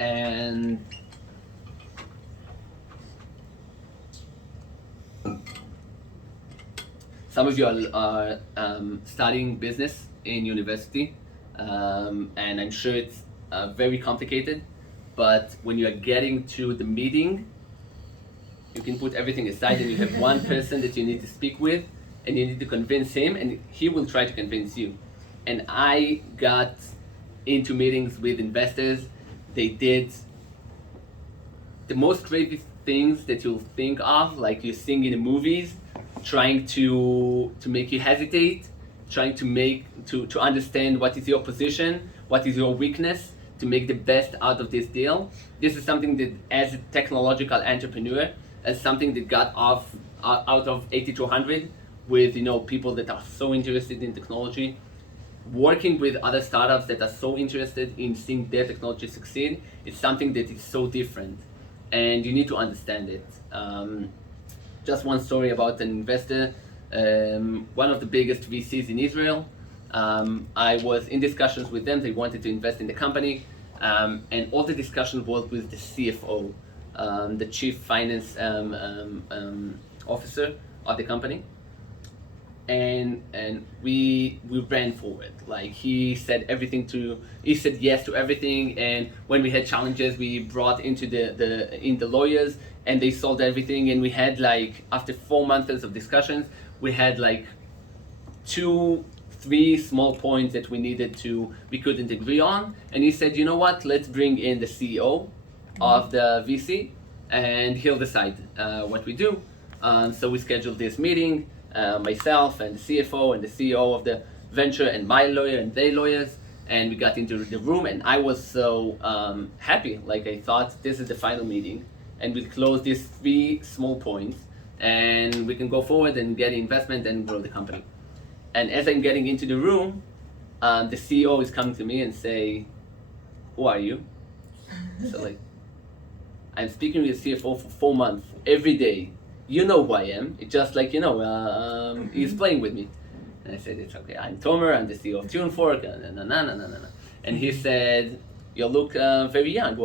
And some of you are studying business in university, and I'm sure it's very complicated. but when you are getting to the meeting, you can put everything aside and you have one person that you need to speak with, and you need to convince him, and he will try to convince you. And I got into meetings with investors. They did the most crazy things that you'll think of, like you sing in the movies, trying to make you hesitate, trying to understand what is your position, what is your weakness, to make the best out of this deal. This is something that, as a technological entrepreneur, as something that got out of 8200 with people that are so interested in technology, working with other startups that are so interested in seeing their technology succeed. It's something that is so different, and you need to understand it. Just one story about an investor, one of the biggest VCs in Israel. I was in discussions with them. They wanted to invest in the company, and all the discussion was with the CFO, the chief finance officer of the company. And we ran forward. Like he said yes to everything. And when we had challenges, we brought into the lawyers, and they solved everything. And we had, like, after 4 months of discussions, we had like 2-3 small points that we couldn't agree on. And he said, you know what? Let's bring in the CEO of the VC, and he'll decide what we do. So we scheduled this meeting. Myself and the CFO and the CEO of the venture and my lawyer and their lawyers, and we got into the room, and I was so happy. Like, I thought this is the final meeting, and we'll close these 3 small points, and we can go forward and get investment and grow the company. And as I'm getting into the room, the CEO is coming to me and say, "Who are you?" So, like, I'm speaking with the CFO for 4 months every day. You know who I am. It's just like, he's playing with me. And I said, it's okay. I'm Tomer. I'm the CEO of TuneFork. And he said, you look very young.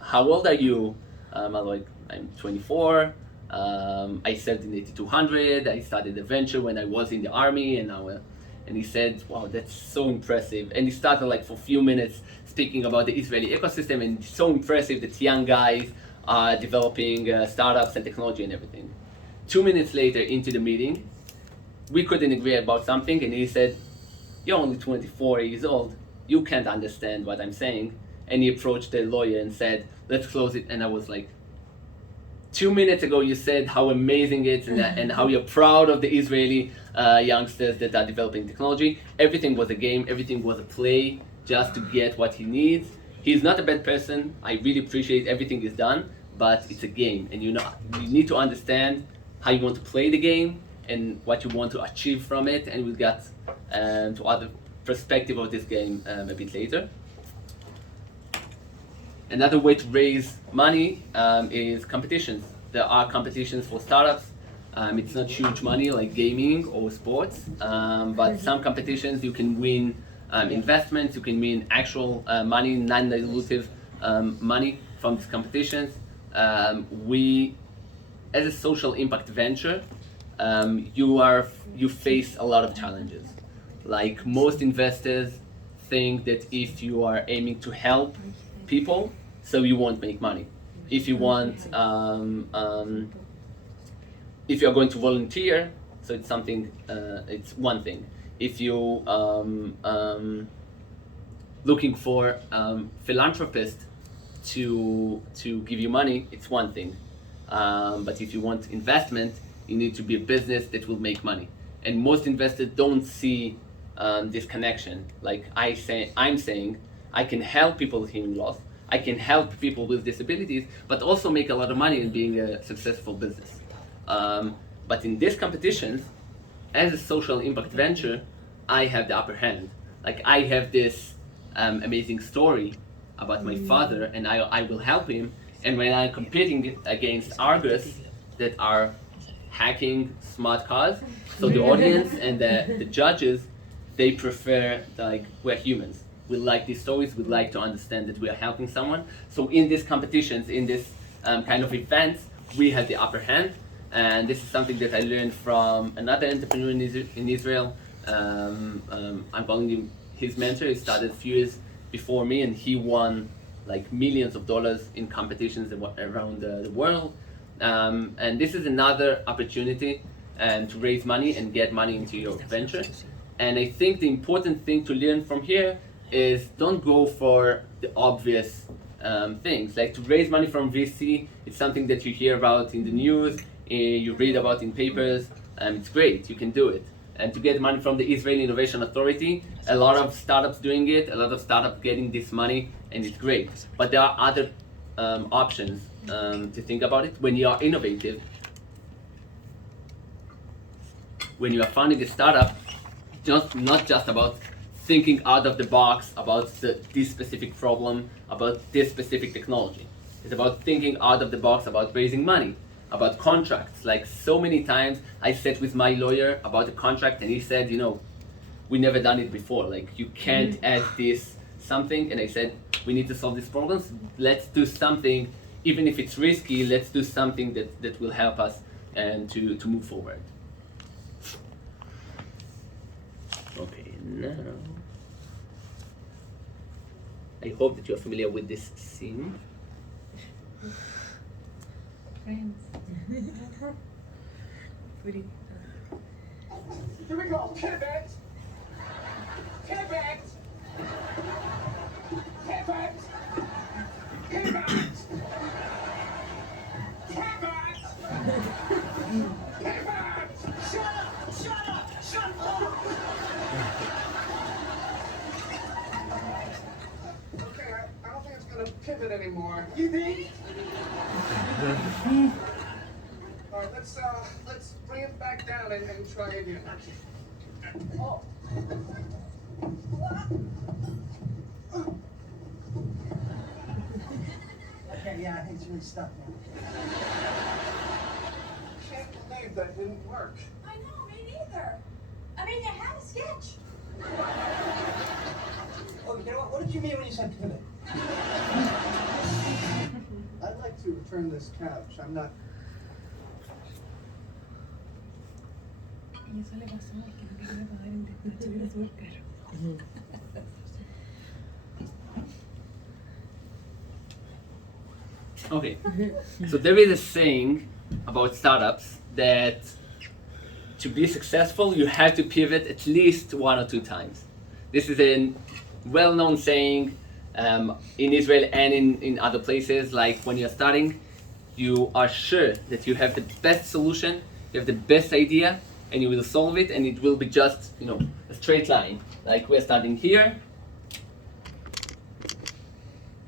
How old are you? I'm like, I'm 24. I served in 8200. I started the venture when I was in the army. And he said, wow, that's so impressive. And he started, like, for a few minutes speaking about the Israeli ecosystem. And it's so impressive that young guys are developing startups and technology and everything. 2 minutes later into the meeting, we couldn't agree about something, and he said, you're only 24 years old, you can't understand what I'm saying. And he approached the lawyer and said, let's close it. And I was like, 2 minutes ago you said how amazing it is and how you're proud of the Israeli youngsters that are developing technology. Everything was a game, everything was a play just to get what he needs. He's not a bad person. I really appreciate everything he's done, but it's a game, and you need to understand how you want to play the game and what you want to achieve from it. And we'll get to other perspective of this game a bit later. Another way to raise money is competitions. There are competitions for startups. It's not huge money like gaming or sports, but some competitions you can win investments, you can win actual money, non-dilutive money from these competitions. We, as a social impact venture, you face a lot of challenges. Like, most investors think that if you are aiming to help people, so you won't make money. If you want, if you are going to volunteer, so it's something, it's one thing. If you looking for philanthropist to give you money, it's one thing. But if you want investment, you need to be a business that will make money. And most investors don't see this connection. Like I'm saying, I can help people with hearing loss. I can help people with disabilities, but also make a lot of money in being a successful business. But in these competitions, as a social impact venture, I have the upper hand. Like, I have this amazing story about my father, and I will help him. And when I'm competing against Argus that are hacking smart cars, so the audience and the judges, they prefer, like, we're humans. We like these stories, we like to understand that we are helping someone. So in these competitions, in this kind of events, we have the upper hand. And this is something that I learned from another entrepreneur in Israel. I'm calling him his mentor. He started a few years before me, and he won like millions of dollars in competitions around the world. And this is another opportunity to raise money and get money into your venture. And I think the important thing to learn from here is don't go for the obvious things. Like to raise money from VC, it's something that you hear about in the news, you read about in papers, it's great, you can do it. And to get money from the Israeli Innovation Authority, a lot of startups doing it, a lot of startups getting this money, and it's great. But there are other options to think about it. When you are innovative, when you are founding a startup, not just about thinking out of the box about this specific problem, about this specific technology. It's about thinking out of the box about raising money, about contracts. Like so many times I sat with my lawyer about a contract and he said, we never done it before. Like you can't add this something. And I said, we need to solve these problems. Let's do something, even if it's risky, let's do something that will help us and to move forward. Okay, now I hope that you're familiar with this scene. Friends. Here we go. Pivot. Pivot. Pivot. Pivot. Pivot. Pivot. Shut up. Shut up. Shut up. Okay, I don't think it's gonna pivot anymore. You think? All right, let's bring it back down and try again. Oh. Okay, yeah, I think it's really stuck now. Can't believe that didn't work. I know, me neither. I mean, you had a sketch. Oh, you know what? What did you mean when you said pivot? I'd like to return this couch. I'm not. Y eso le pasó al que no quería pagar el despacho, era súper caro. Okay, so there is a saying about startups that to be successful, you have to pivot at least 1 or 2 times. This is a well-known saying in Israel and in other places. Like when you're starting, you are sure that you have the best solution, you have the best idea, and you will solve it, and it will be just a straight line. Like we're starting here,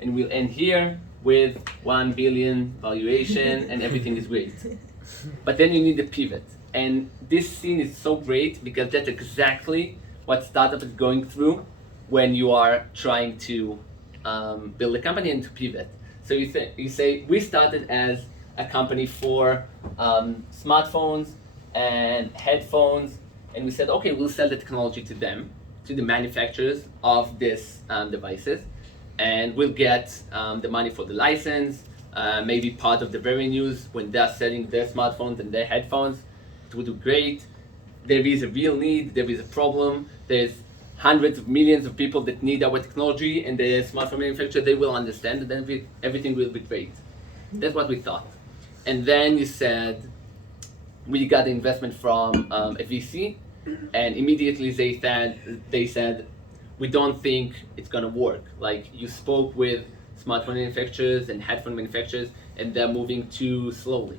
and we'll end here with 1 billion valuation, and everything is great. But then you need a pivot, and this scene is so great because that's exactly what startup is going through when you are trying to build a company and to pivot. So you say we started as a company for smartphones and headphones, and we said, okay, we'll sell the technology to them, to the manufacturers of these devices, and we'll get the money for the license, maybe part of the revenues when they're selling their smartphones and their headphones. It would do great. There is a real need, there is a problem, there's hundreds of millions of people that need our technology, and the smartphone manufacturer, they will understand, and then everything will be great. That's what we thought. And then you said, we got investment from a VC, and immediately they said, we don't think it's gonna work. Like you spoke with smartphone manufacturers and headphone manufacturers, and they're moving too slowly.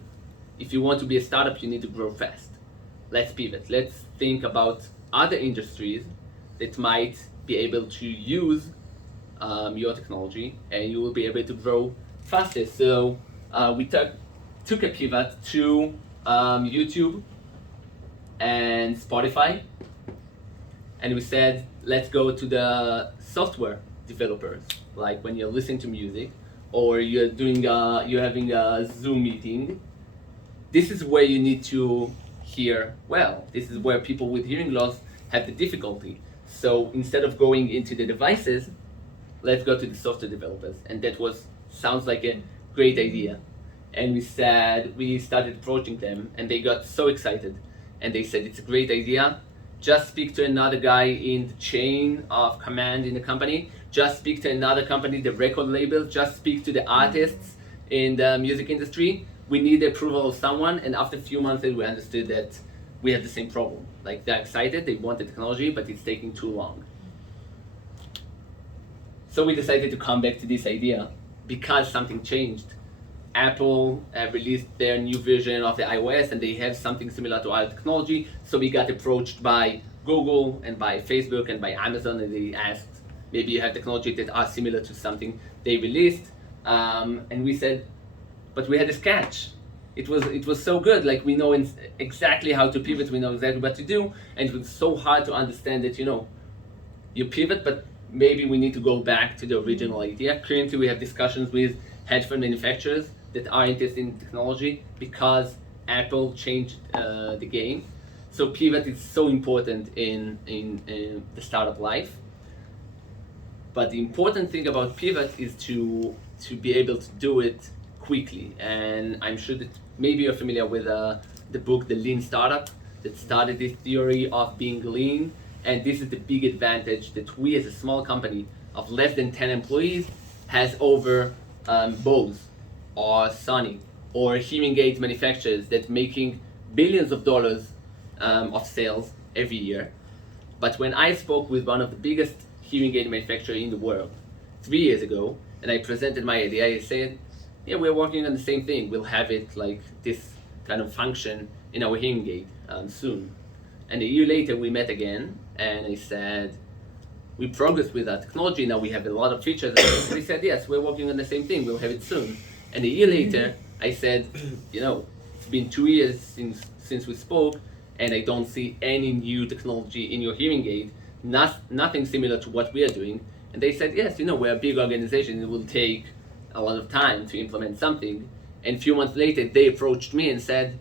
If you want to be a startup, you need to grow fast. Let's pivot. Let's think about other industries that might be able to use your technology, and you will be able to grow faster. So we took a pivot to YouTube and Spotify, and we said, let's go to the software developers. Like when you're listening to music, or you're having a Zoom meeting, this is where you need to hear well. This is where people with hearing loss have the difficulty. So instead of going into the devices, let's go to the software developers. And that sounds like a great idea. And we started approaching them, and they got so excited. And they said, it's a great idea. just speak to another guy in the chain of command in the company, just speak to another company, the record label, just speak to the artists in the music industry. We need the approval of someone, and after a few months we understood that we had the same problem. Like, they're excited, they want the technology, but it's taking too long. So we decided to come back to this idea because something changed. Apple released their new version of the iOS, and they have something similar to our technology. So we got approached by Google and by Facebook and by Amazon, and they asked, maybe you have technology that are similar to something they released. And we said, but we had this catch. It was so good. Like, we know exactly how to pivot. We know exactly what to do, and it was so hard to understand that you pivot, but maybe we need to go back to the original idea. Currently, we have discussions with headphone manufacturers that are interested in technology because Apple changed the game. So pivot is so important in the startup life. But the important thing about pivot is to be able to do it quickly. And I'm sure that maybe you're familiar with the book, The Lean Startup, that started this theory of being lean. And this is the big advantage that we as a small company of less than 10 employees has over Bose or Sony or hearing aid manufacturers that making billions of dollars of sales every year. But when I spoke with one of the biggest hearing aid manufacturers in the world 3 years ago, and I presented my idea, I said, yeah, we're working on the same thing. We'll have it like this kind of function in our hearing aid soon. And a year later, we met again, and I said, we progressed with our technology, now we have a lot of features. And they said, yes, we're working on the same thing, we'll have it soon. And a year later, I said, it's been 2 years since we spoke, and I don't see any new technology in your hearing aid, nothing similar to what we are doing. And they said, yes, we're a big organization, it will take a lot of time to implement something. And a few months later, they approached me and said,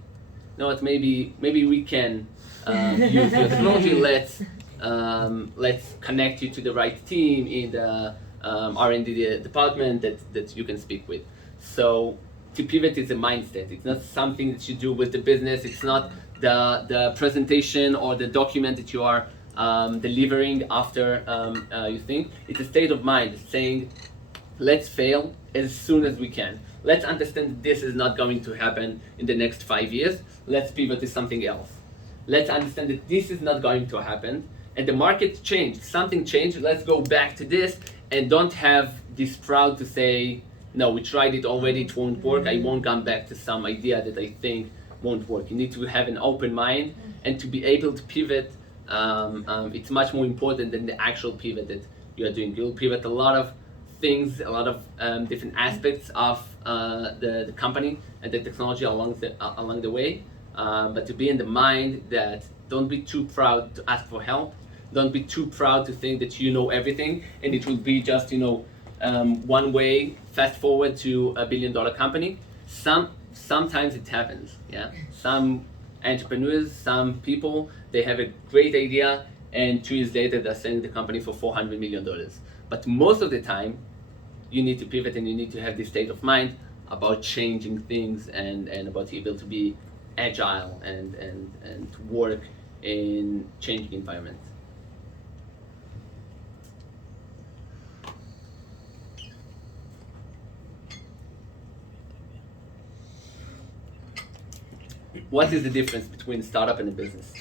no, maybe we can use your technology. Let's connect you to the right team in the R&D department that you can speak with. So to pivot is a mindset. It's not something that you do with the business. It's not the presentation or the document that you are delivering after you think. It's a state of mind. It's saying, let's fail as soon as we can. Let's understand this is not going to happen in the next 5 years. Let's pivot to something else. Let's understand that this is not going to happen, and the market changed, something changed, let's go back to this, and don't have this proud to say, no, we tried it already, it won't work, I won't come back to some idea that I think won't work. You need to have an open mind, and to be able to pivot, it's much more important than the actual pivot that you are doing. You'll pivot a lot of things, a lot of different aspects of the company and the technology along the way. But to be in the mind that don't be too proud to ask for help. Don't be too proud to think that you know everything and it will be just one way fast forward to $1 billion company. Sometimes it happens. Yeah, some entrepreneurs, some people, they have a great idea and 2 years later they're selling the company for $400 million. But most of the time, you need to pivot and you need to have this state of mind about changing things and about being able to be agile and to work in changing environments. What is the difference between a startup and a business?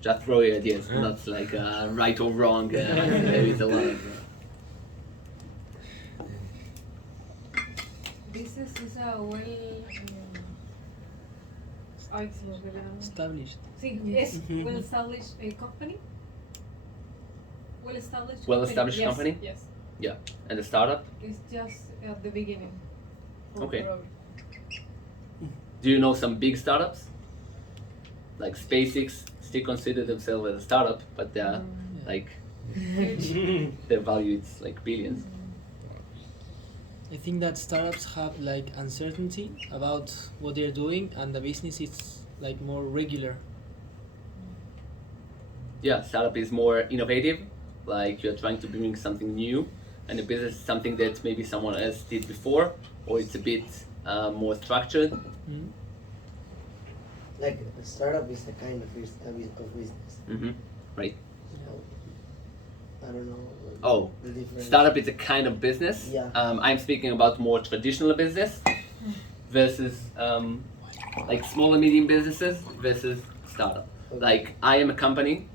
Just throw your ideas, not like right or wrong. It's a lot of. Business is a established. Sí, es well-established company. Well-established company? Yes. Yeah. And the startup? It's just at the beginning. Okay. Do you know some big startups? Like SpaceX still consider themselves as a startup, but they're like their value is like billions. I think that startups have like uncertainty about what they're doing, and the business is like more regular. Yeah, startup is more innovative, like you're trying to bring something new, and the business is something that maybe someone else did before, or it's a bit more structured. Like a startup is a kind of business. Right. I don't know. Oh, the difference. startup is a kind of business. Yeah. I'm speaking about more traditional business versus like small and medium businesses versus startup. Like I am a company,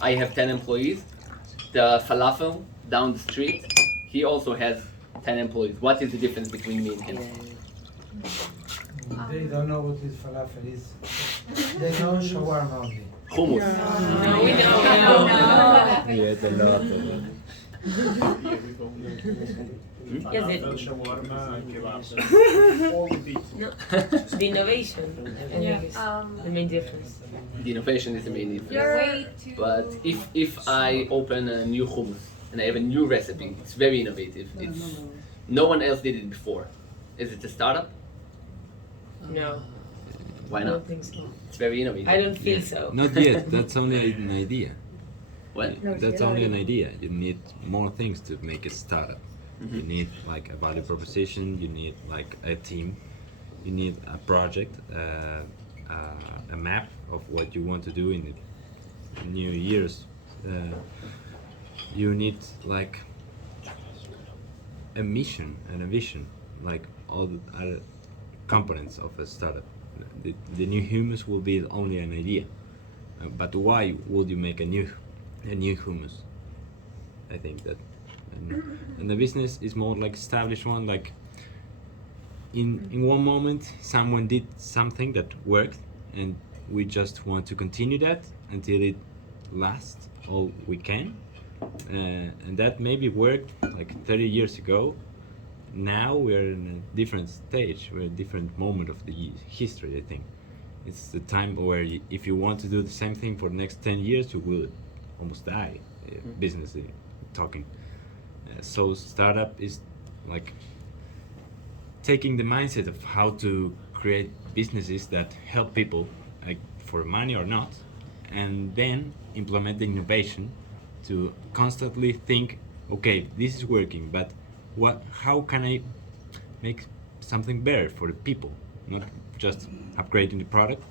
I have 10 employees. The falafel down the street, he also has 10 employees. What is the difference between me and him? They don't know what is falafel is. They know shawarma only. Hummus. No, we know. Yeah, a lot. Yes, it, Shawarma and kebab. All the pizza. no, the innovation. I think is the main difference. The innovation is the main difference. Way too. But if I open a new hummus and I have a new recipe, it's very innovative. It's no one else did it before. Is it a startup? No. Why I not? don't think so. It's very innovative. I don't feel so. Not yet. That's only an idea. What? No, That's you're only an right. idea. You need more things to make a startup. You need like a value proposition. You need like a team. You need a project, a map of what you want to do in the new years. You need like a mission and a vision, like all the other components of a startup. The new hummus will be only an idea, but why would you make a new hummus? I think that, and the business is more like established one. Like in one moment, someone did something that worked, and we just want to continue that until it lasts all we can, and that maybe worked like 30 years ago. Now we're in a different stage. We're in a different moment of the history. I think it's the time where if you want to do the same thing for the next 10 years, you will almost die. Business talking. So startup is like taking the mindset of how to create businesses that help people, like for money or not, and then implement the innovation to constantly think, okay, this is working, but how can I make something better for the people? Not just upgrading the product,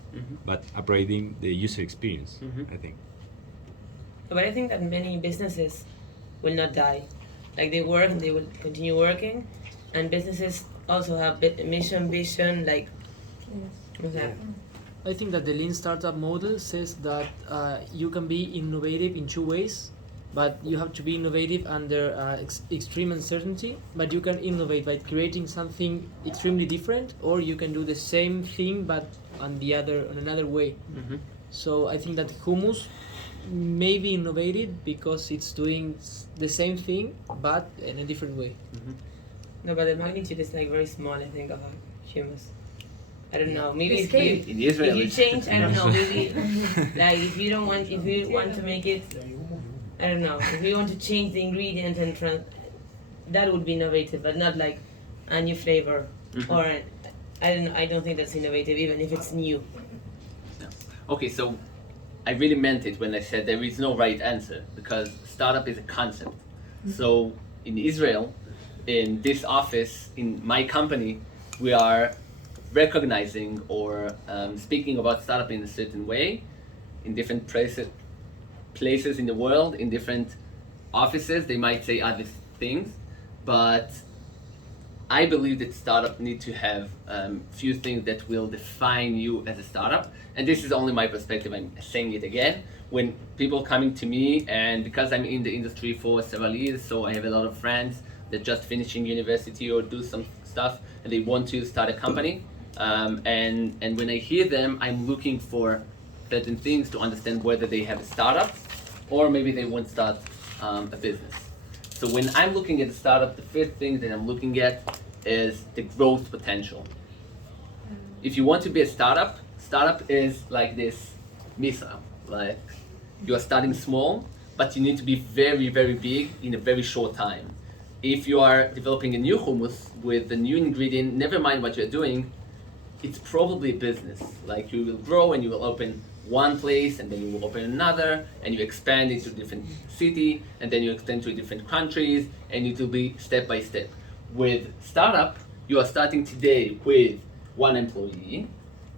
but upgrading the user experience, I think. But I think that many businesses will not die. Like they work and they will continue working, and businesses also have mission, vision, like. Okay. I think that the lean startup model says that you can be innovative in two ways, but you have to be innovative under extreme uncertainty. But you can innovate by creating something extremely different, or you can do the same thing but on another way. So I think that hummus may be innovative because it's doing the same thing but in a different way. No, but the magnitude is like very small. I think of hummus. I don't know. Maybe if In Israel, you change, I don't know. Maybe like if you want to make it, I don't know. If you want to change the ingredient and that would be innovative, but not like a new flavor or I don't think that's innovative, even if it's new. Okay, so I really meant it when I said there is no right answer, because startup is a concept. So in Israel, in this office, in my company, we are recognizing or speaking about startup in a certain way, in different places in the world, in different offices. They might say other things, but I believe that startup need to have few things that will define you as a startup. And this is only my perspective, I'm saying it again. When people coming to me, and because I'm in the industry for several years, so I have a lot of friends that just finishing university or do some stuff and they want to start a company. And when I hear them, I'm looking for certain things to understand whether they have a startup or maybe they want to start a business. So when I'm looking at a startup, the first thing that I'm looking at is the growth potential. If you want to be a startup is like this missile. Like you are starting small, but you need to be very, very big in a very short time. If you are developing a new hummus with a new ingredient, never mind what you're doing, it's probably a business. Like you will grow and you will open one place and then you will open another and you expand into a different city and then you extend to different countries and it will be step by step. With startup, you are starting today with one employee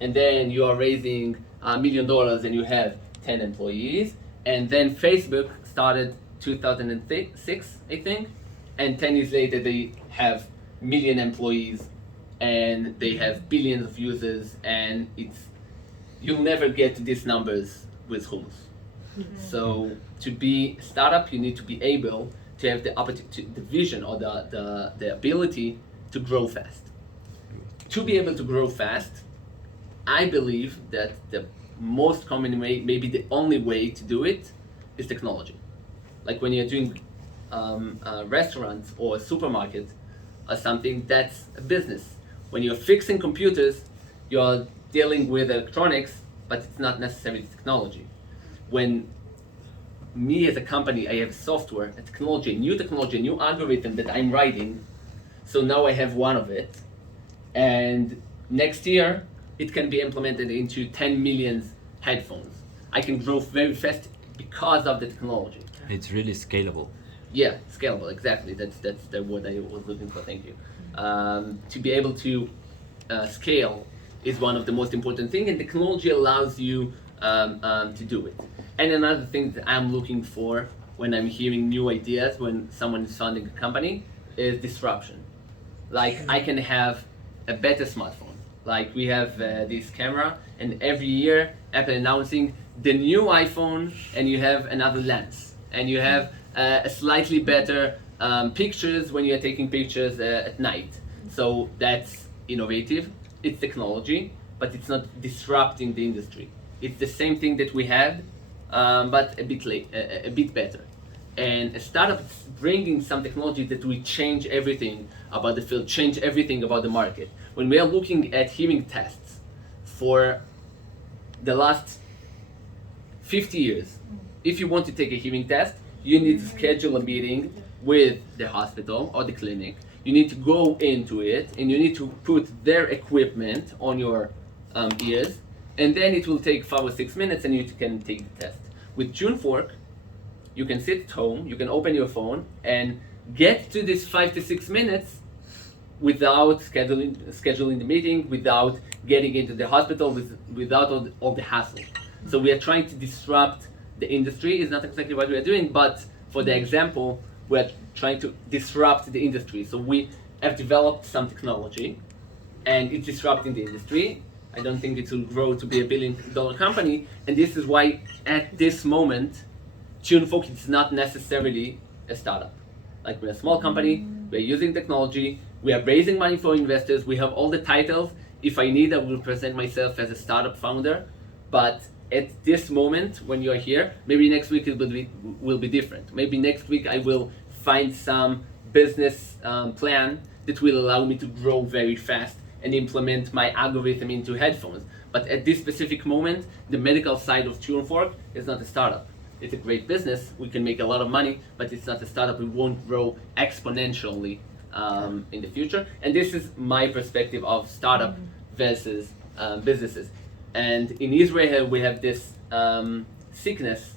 and then you are raising $1 million and you have 10 employees, and then Facebook started 2006, I think, and 10 years later they have million employees and they have billions of users, and you'll never get to these numbers with hummus. So to be a startup, you need to be able to have the opportunity, the vision, or the ability to grow fast. To be able to grow fast, I believe that the most common way, maybe the only way to do it, is technology. Like when you're doing restaurants or a supermarket or something, that's a business. When you're fixing computers, you're dealing with electronics, but it's not necessarily technology. When me as a company, I have software, a technology, a new algorithm that I'm writing, so now I have one of it, and next year it can be implemented into 10 million headphones. I can grow very fast because of the technology. It's really scalable. Yeah, scalable, exactly. That's the word I was looking for, thank you. To be able to scale is one of the most important things, and technology allows you to do it. And another thing that I'm looking for when I'm hearing new ideas, when someone is founding a company, is disruption. Like, I can have a better smartphone. Like, we have this camera, and every year Apple announcing the new iPhone, and you have another lens, and you have a slightly better pictures when you're taking pictures at night. So that's innovative, it's technology, but it's not disrupting the industry. It's the same thing that we had, but a bit better. And a startup is bringing some technology that will change everything about the field, change everything about the market. When we are looking at hearing tests for the last 50 years, if you want to take a hearing test, you need to schedule a meeting with the hospital or the clinic. You need to go into it, and you need to put their equipment on your ears, and then it will take 5 or 6 minutes, and you can take the test. With TuneFork, you can sit at home, you can open your phone, and get to this 5 to 6 minutes without scheduling the meeting, without getting into the hospital, without all the hassle. So we are trying to disrupt the industry. It's not exactly what we are doing, but for the example, we're trying to disrupt the industry. So we have developed some technology, and it's disrupting the industry. I don't think it will grow to be $1 billion company, and this is why at this moment, TuneFork is not necessarily a startup. Like, we're a small company, we're using technology, we are raising money for investors, we have all the titles. If I need, I will present myself as a startup founder, but at this moment, when you're here, maybe next week it will be different. Maybe next week I will find some business plan that will allow me to grow very fast and implement my algorithm into headphones. But at this specific moment, the medical side of TuneFork is not a startup. It's a great business, we can make a lot of money, but it's not a startup. We won't grow exponentially in the future. And this is my perspective of startup versus businesses. And in Israel, we have this sickness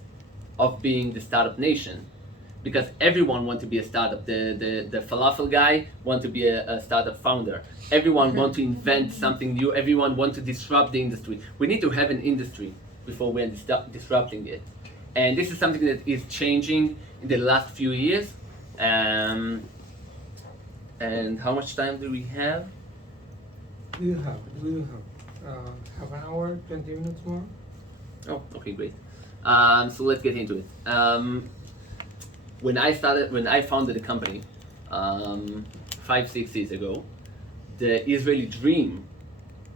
of being the startup nation, because everyone wants to be a startup. The falafel guy wants to be a startup founder. Everyone wants to invent something new. Everyone wants to disrupt the industry. We need to have an industry before we are disrupting it. And this is something that is changing in the last few years. And how much time do we have? We will have half an hour, 20 minutes more. Oh, okay, great. So let's get into it. When I founded the company 5-6 years ago, the Israeli dream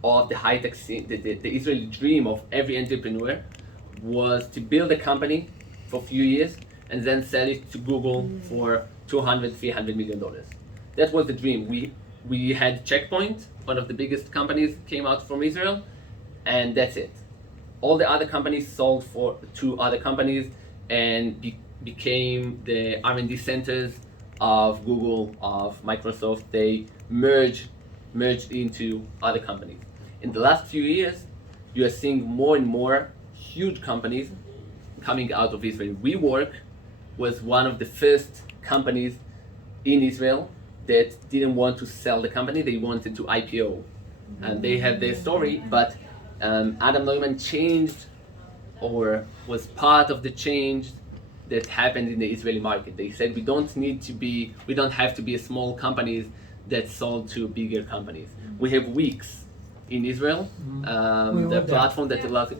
of the high-tech scene, the Israeli dream of every entrepreneur was to build a company for a few years and then sell it to Google for $200-300 million. That was the dream. We had Checkpoint, one of the biggest companies, came out from Israel, and that's it. All the other companies sold to other companies and became the R&D centers of Google, of Microsoft. They merged into other companies. In the last few years, you are seeing more and more huge companies coming out of Israel. WeWork was one of the first companies in Israel that didn't want to sell the company, they wanted to IPO. And they have their story, but Adam Neumann changed or was part of the change that happened in the Israeli market. They said we don't have to be a small companies that sold to bigger companies. We have Wix in Israel, the platform that allows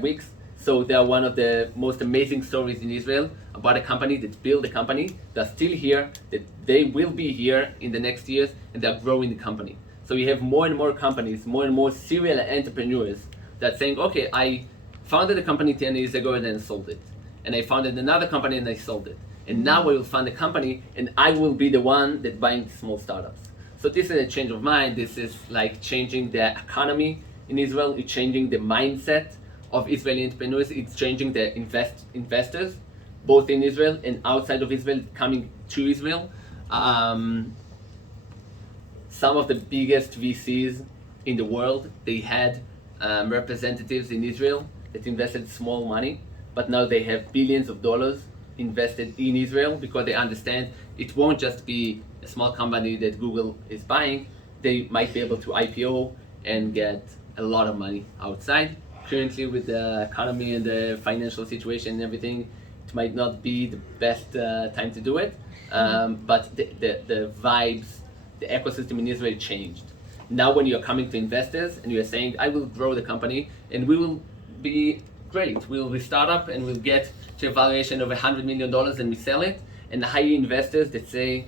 Wix. So they are one of the most amazing stories in Israel about a company that built a company that's still here, that they will be here in the next years, and they're growing the company. So you have more and more companies, more and more serial entrepreneurs that saying, okay, I founded a company 10 years ago and then sold it. And I founded another company and I sold it. And now I will fund a company and I will be the one that buying small startups. So this is a change of mind. This is like changing the economy in Israel. It's changing the mindset of Israeli entrepreneurs. It's changing the investors, both in Israel and outside of Israel, coming to Israel. Some of the biggest VCs in the world, they had representatives in Israel that invested small money, but now they have billions of dollars invested in Israel because they understand it won't just be a small company that Google is buying. They might be able to IPO and get a lot of money outside. Currently, with the economy and the financial situation and everything, it might not be the best time to do it, but the vibes, the ecosystem in Israel changed. Now when you're coming to investors and you're saying, I will grow the company and we will be great, we'll be startup and we'll get to a valuation of $100 million and we sell it, and the high investors that say,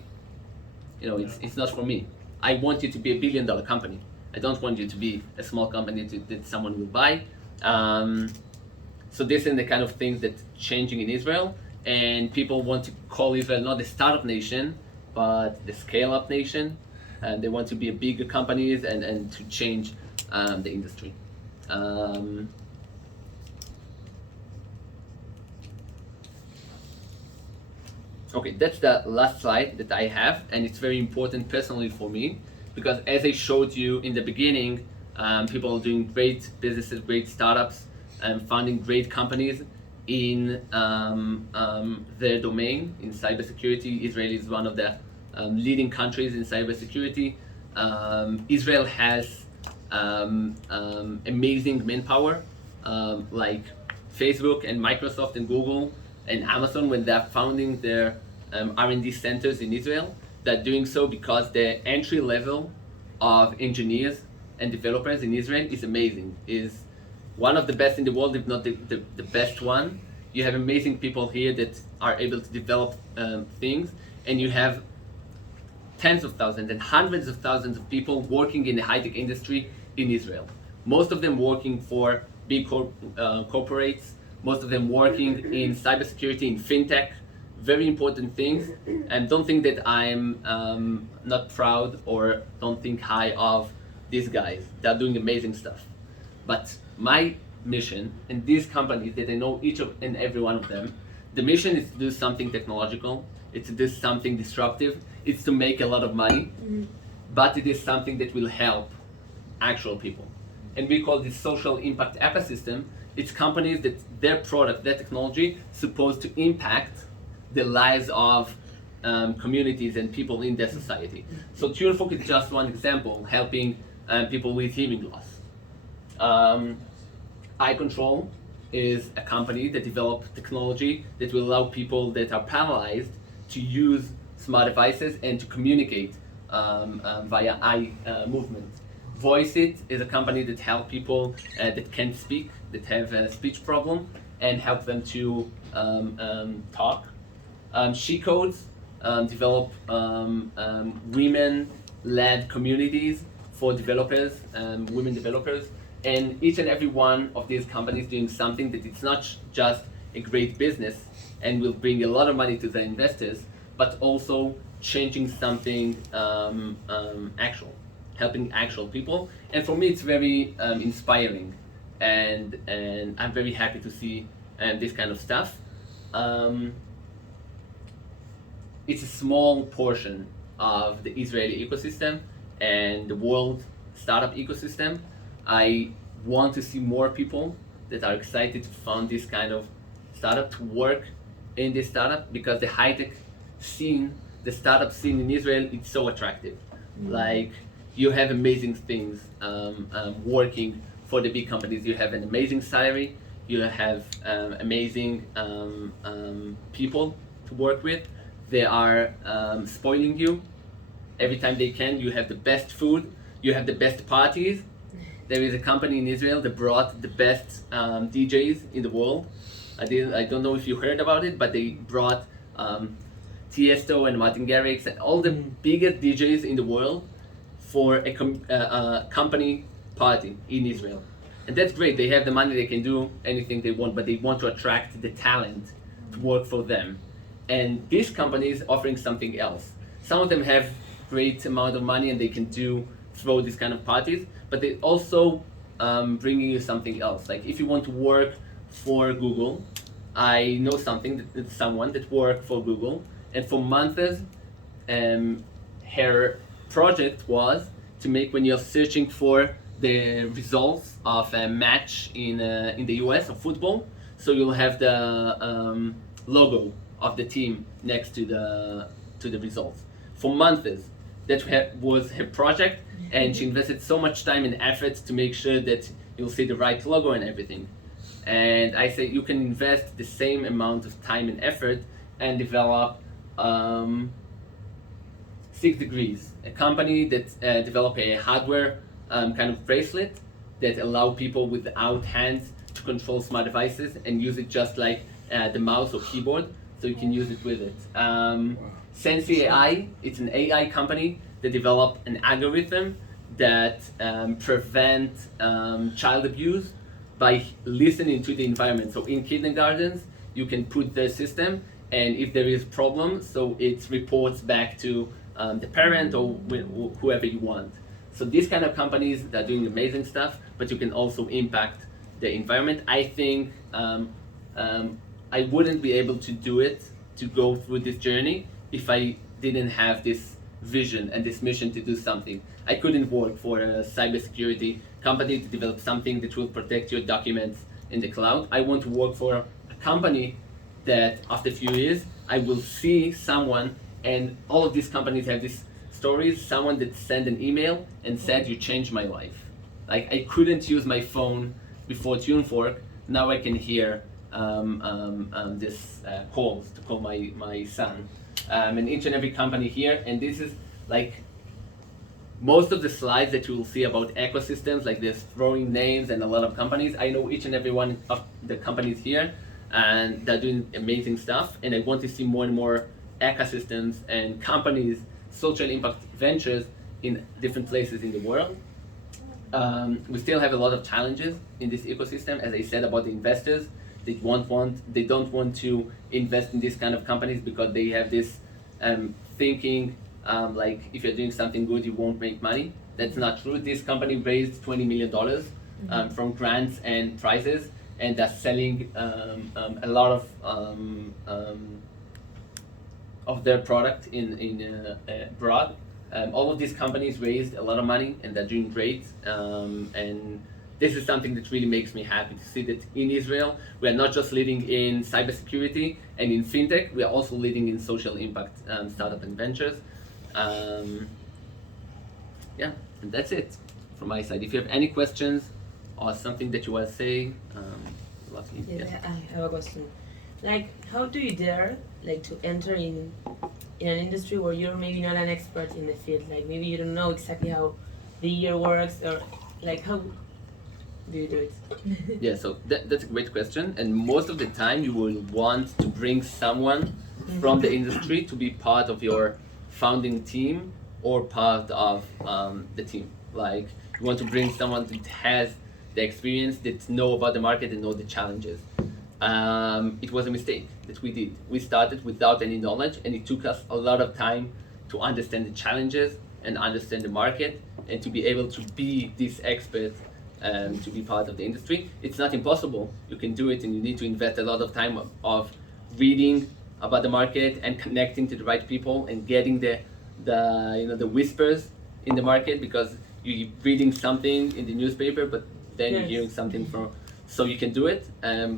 it's not for me. I want you to be $1 billion company. I don't want you to be a small company that someone will buy. So this is the kind of things that's changing in Israel, and people want to call Israel not the startup nation, but the scale-up nation. And they want to be a bigger companies and to change the industry. Okay, that's the last slide that I have, and it's very important personally for me because as I showed you in the beginning, people are doing great businesses, great startups, and founding great companies in their domain in cybersecurity. Israel is one of the leading countries in cybersecurity. Israel has amazing manpower, like Facebook and Microsoft and Google and Amazon. When they're founding their R&D centers in Israel, they're doing so because the entry level of engineers and developers in Israel is amazing, is one of the best in the world, if not the best one. You have amazing people here that are able to develop things, and you have tens of thousands and hundreds of thousands of people working in the high-tech industry in Israel. Most of them working for big corporates, most of them working in cybersecurity, in fintech, very important things. And don't think that I'm not proud or don't think high of these guys. They're doing amazing stuff. But my mission, and these companies that I know each and every one of them, the mission is to do something technological, it's to do something disruptive, it's to make a lot of money, but it is something that will help actual people. And we call this social impact ecosystem. It's companies that their product, their technology, supposed to impact the lives of communities and people in their society. So TuneFork is just one example, helping people with hearing loss. Eye Control is a company that developed technology that will allow people that are paralyzed to use smart devices and to communicate via eye movement. VoiceIt is a company that helps people that can't speak, that have a speech problem, and help them to talk. She Codes develop women-led communities for developers, women developers, and each and every one of these companies doing something that it's not just a great business and will bring a lot of money to the investors, but also changing something actual, helping actual people. And for me, it's very inspiring, and I'm very happy to see this kind of stuff. It's a small portion of the Israeli ecosystem and the world startup ecosystem. I want to see more people that are excited to found this kind of startup, to work in this startup, because the high-tech scene, the startup scene in Israel, it's so attractive. Like, you have amazing things working for the big companies. You have an amazing salary, you have amazing people to work with. They are spoiling you every time they can. You have the best food, you have the best parties. There is a company in Israel that brought the best DJs in the world. I don't know if you heard about it, but they brought Tiesto and Martin Garrix and all the biggest DJs in the world for a company party in Israel. And that's great. They have the money, they can do anything they want, but they want to attract the talent to work for them. And these companies offering something else. Some of them have great amount of money and they can throw these kind of parties, but they also bringing you something else. Like if you want to work for Google, I know someone that worked for Google, and for months, her project was to make, when you're searching for the results of a match in the US of football, so you'll have the logo of the team next to the results. For months, that was her project, and she invested so much time and effort to make sure that you'll see the right logo and everything. And I say you can invest the same amount of time and effort and develop 6 Degrees, a company that developed a hardware kind of bracelet that allow people without hands to control smart devices and use it just like the mouse or keyboard, so you can use it with it. Sensi AI, it's an AI company that developed an algorithm that prevent child abuse by listening to the environment. So in kindergartens, you can put the system, and if there is problem, so it reports back to the parent or whoever you want. So these kind of companies that are doing amazing stuff, but you can also impact the environment. I think I wouldn't be able to do it, to go through this journey, if I didn't have this vision and this mission to do something. I couldn't work for a cybersecurity company to develop something that will protect your documents in the cloud. I want to work for a company that after a few years, I will see someone, and all of these companies have these stories, someone that sent an email and said, you changed my life. Like I couldn't use my phone before TuneFork, now I can hear this calls to call my son. And each and every company here, and this is like most of the slides that you will see about ecosystems, like this throwing names and a lot of companies. I know each and every one of the companies here, and they're doing amazing stuff. And I want to see more and more ecosystems and companies, social impact ventures in different places in the world. We still have a lot of challenges in this ecosystem, as I said about the investors. They don't want to invest in these kind of companies because they have this thinking like if you're doing something good, you won't make money. That's not true. This company raised $20 million from grants and prizes, and they're selling a lot of their product in abroad. All of these companies raised a lot of money, and they're doing great. And this is something that really makes me happy to see that in Israel, we are not just leading in cybersecurity and in fintech, we are also leading in social impact startup and ventures. Yeah, and that's it from my side. If you have any questions or something that you want to say, lucky. Yes, I have a question. Like, how do you dare, like, to enter in an industry where you're maybe not an expert in the field? Like, maybe you don't know exactly how the year works, or like how do you do it? Yeah, so that's a great question, and most of the time you will want to bring someone from the industry to be part of your founding team or part of the team. Like, you want to bring someone that has the experience, that know about the market and know the challenges. It was a mistake that we did. We started without any knowledge, and it took us a lot of time to understand the challenges and understand the market and to be able to be this expert to be part of the industry. It's not impossible. You can do it, and you need to invest a lot of time of reading about the market and connecting to the right people and getting the whispers in the market, because you're reading something in the newspaper, but then you're hearing something from. So you can do it,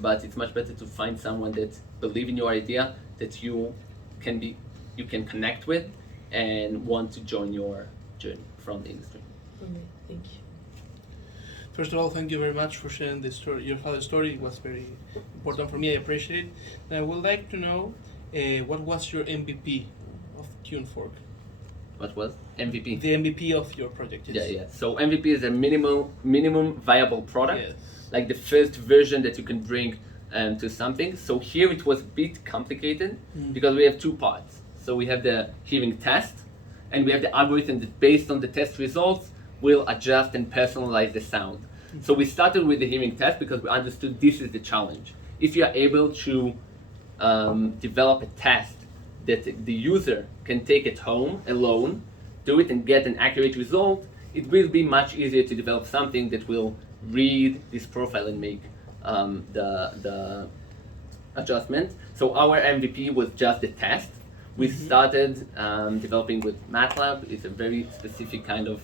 but it's much better to find someone that believes in your idea, that you can connect with, and want to join your journey from the industry. Okay, thank you. First of all, thank you very much for sharing the story. Your father's story was very important for me. I appreciate it. And I would like to know what was your MVP of TuneFork? What was MVP? The MVP of your project. Yes. Yeah. So MVP is a minimum viable product, Yes. like the first version that you can bring to something. So here it was a bit complicated because we have two parts. So we have the hearing test, and we have the algorithm that, based on the test results, will adjust and personalize the sound. So we started with the hearing test because we understood this is the challenge. If you are able to develop a test that the user can take it home alone, do it and get an accurate result, it will be much easier to develop something that will read this profile and make the adjustment. So our MVP was just the test. We started developing with MATLAB. It's a very specific kind of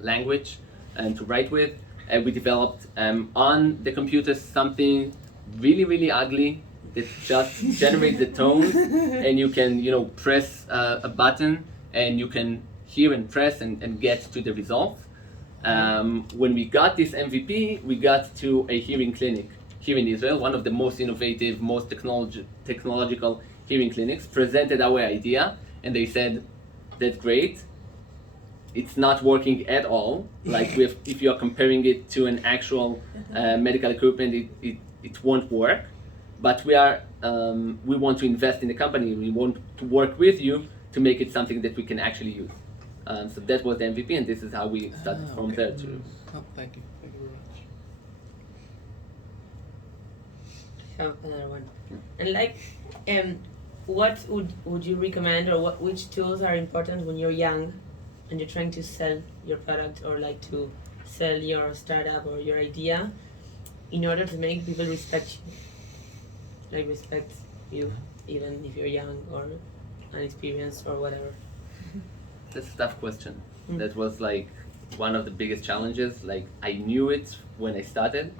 language to write with. And we developed on the computer something really ugly that just generates the tones, and you can press a button and you can hear and press and get to the results. When we got this MVP, we got to a hearing clinic here in Israel, one of the most innovative, most technological hearing clinics, presented our idea, and they said, that's great. It's not working at all. Like if you are comparing it to an actual medical equipment, it won't work. But we want to invest in the company. We want to work with you to make it something that we can actually use. So that was the MVP, and this is how we started from there too. Oh, thank you. Thank you very much. Have another one. And what would you recommend, or which tools are important when you're young and you're trying to sell your product or like to sell your startup or your idea, in order to make people respect you? Like respect you even if you're young or unexperienced or whatever. That's a tough question. That was like one of the biggest challenges. Like I knew it when I started.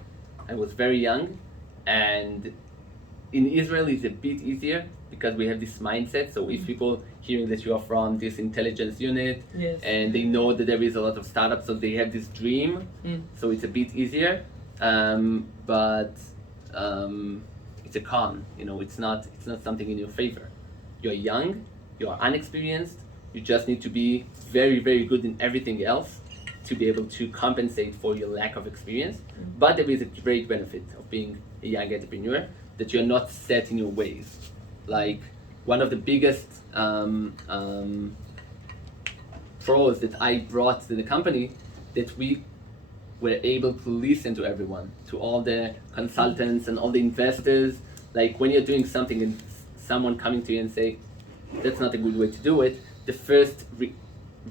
I was very young, and in Israel it's a bit easier because we have this mindset. So if people hearing that you are from this intelligence unit, Yes. and they know that there is a lot of startups, so they have this dream. So it's a bit easier. But it's a con. It's not something in your favor. You're young, you're unexperienced. You just need to be very good in everything else to be able to compensate for your lack of experience. But there is a great benefit of being a young entrepreneur, that you're not set in your ways. Like one of the biggest pros that I brought to the company, that we were able to listen to everyone, to all the consultants and all the investors. Like when you're doing something and someone coming to you and say, that's not a good way to do it, the first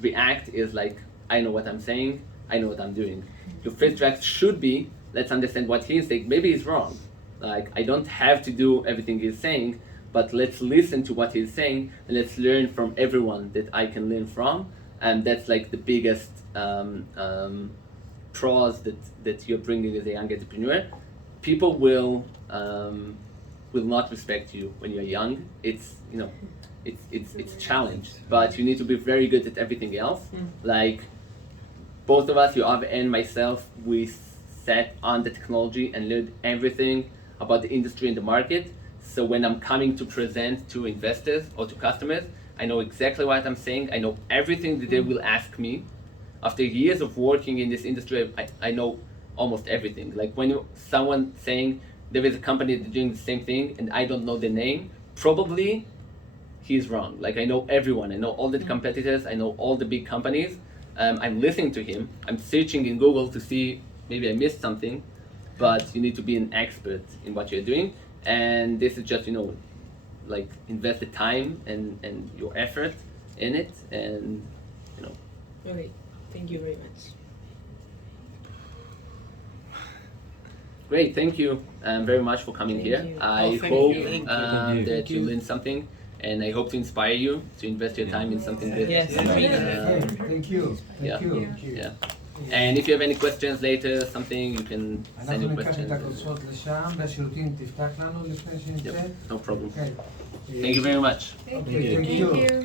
react is like, I know what I'm saying, I know what I'm doing. Your first react should be, let's understand what he's saying. Maybe he's wrong. Like I don't have to do everything he's saying, but let's listen to what he's saying and let's learn from everyone that I can learn from. And that's like the biggest pros that you're bringing as a young entrepreneur. People will not respect you when you're young. It's a challenge, but you need to be very good at everything else. Like both of us, Yoav and myself, we sat on the technology and learned everything about the industry and the market. So when I'm coming to present to investors or to customers, I know exactly what I'm saying. I know everything that they will ask me. After years of working in this industry, I know almost everything. Like when someone saying there is a company that's doing the same thing and I don't know the name, probably he's wrong. Like I know everyone. I know all the competitors. I know all the big companies. I'm listening to him. I'm searching in Google to see maybe I missed something, but you need to be an expert in what you're doing. And this is just, like invest the time and your effort in it, and Okay, thank you very much. Great, thank you very much for coming Thank here. you. I thank hope you. Thank you. that you learned something, and I hope to inspire you to invest your time in something that. Yes. Thank you. Yeah. Thank you. Yeah. And if you have any questions later, something, you can send אנחנו your ניקח questions. את הכוסות לשם, והשירותים תפתח לנו לפני שנצא. Yep, no problem. Okay. Thank you very much. Okay, thank you.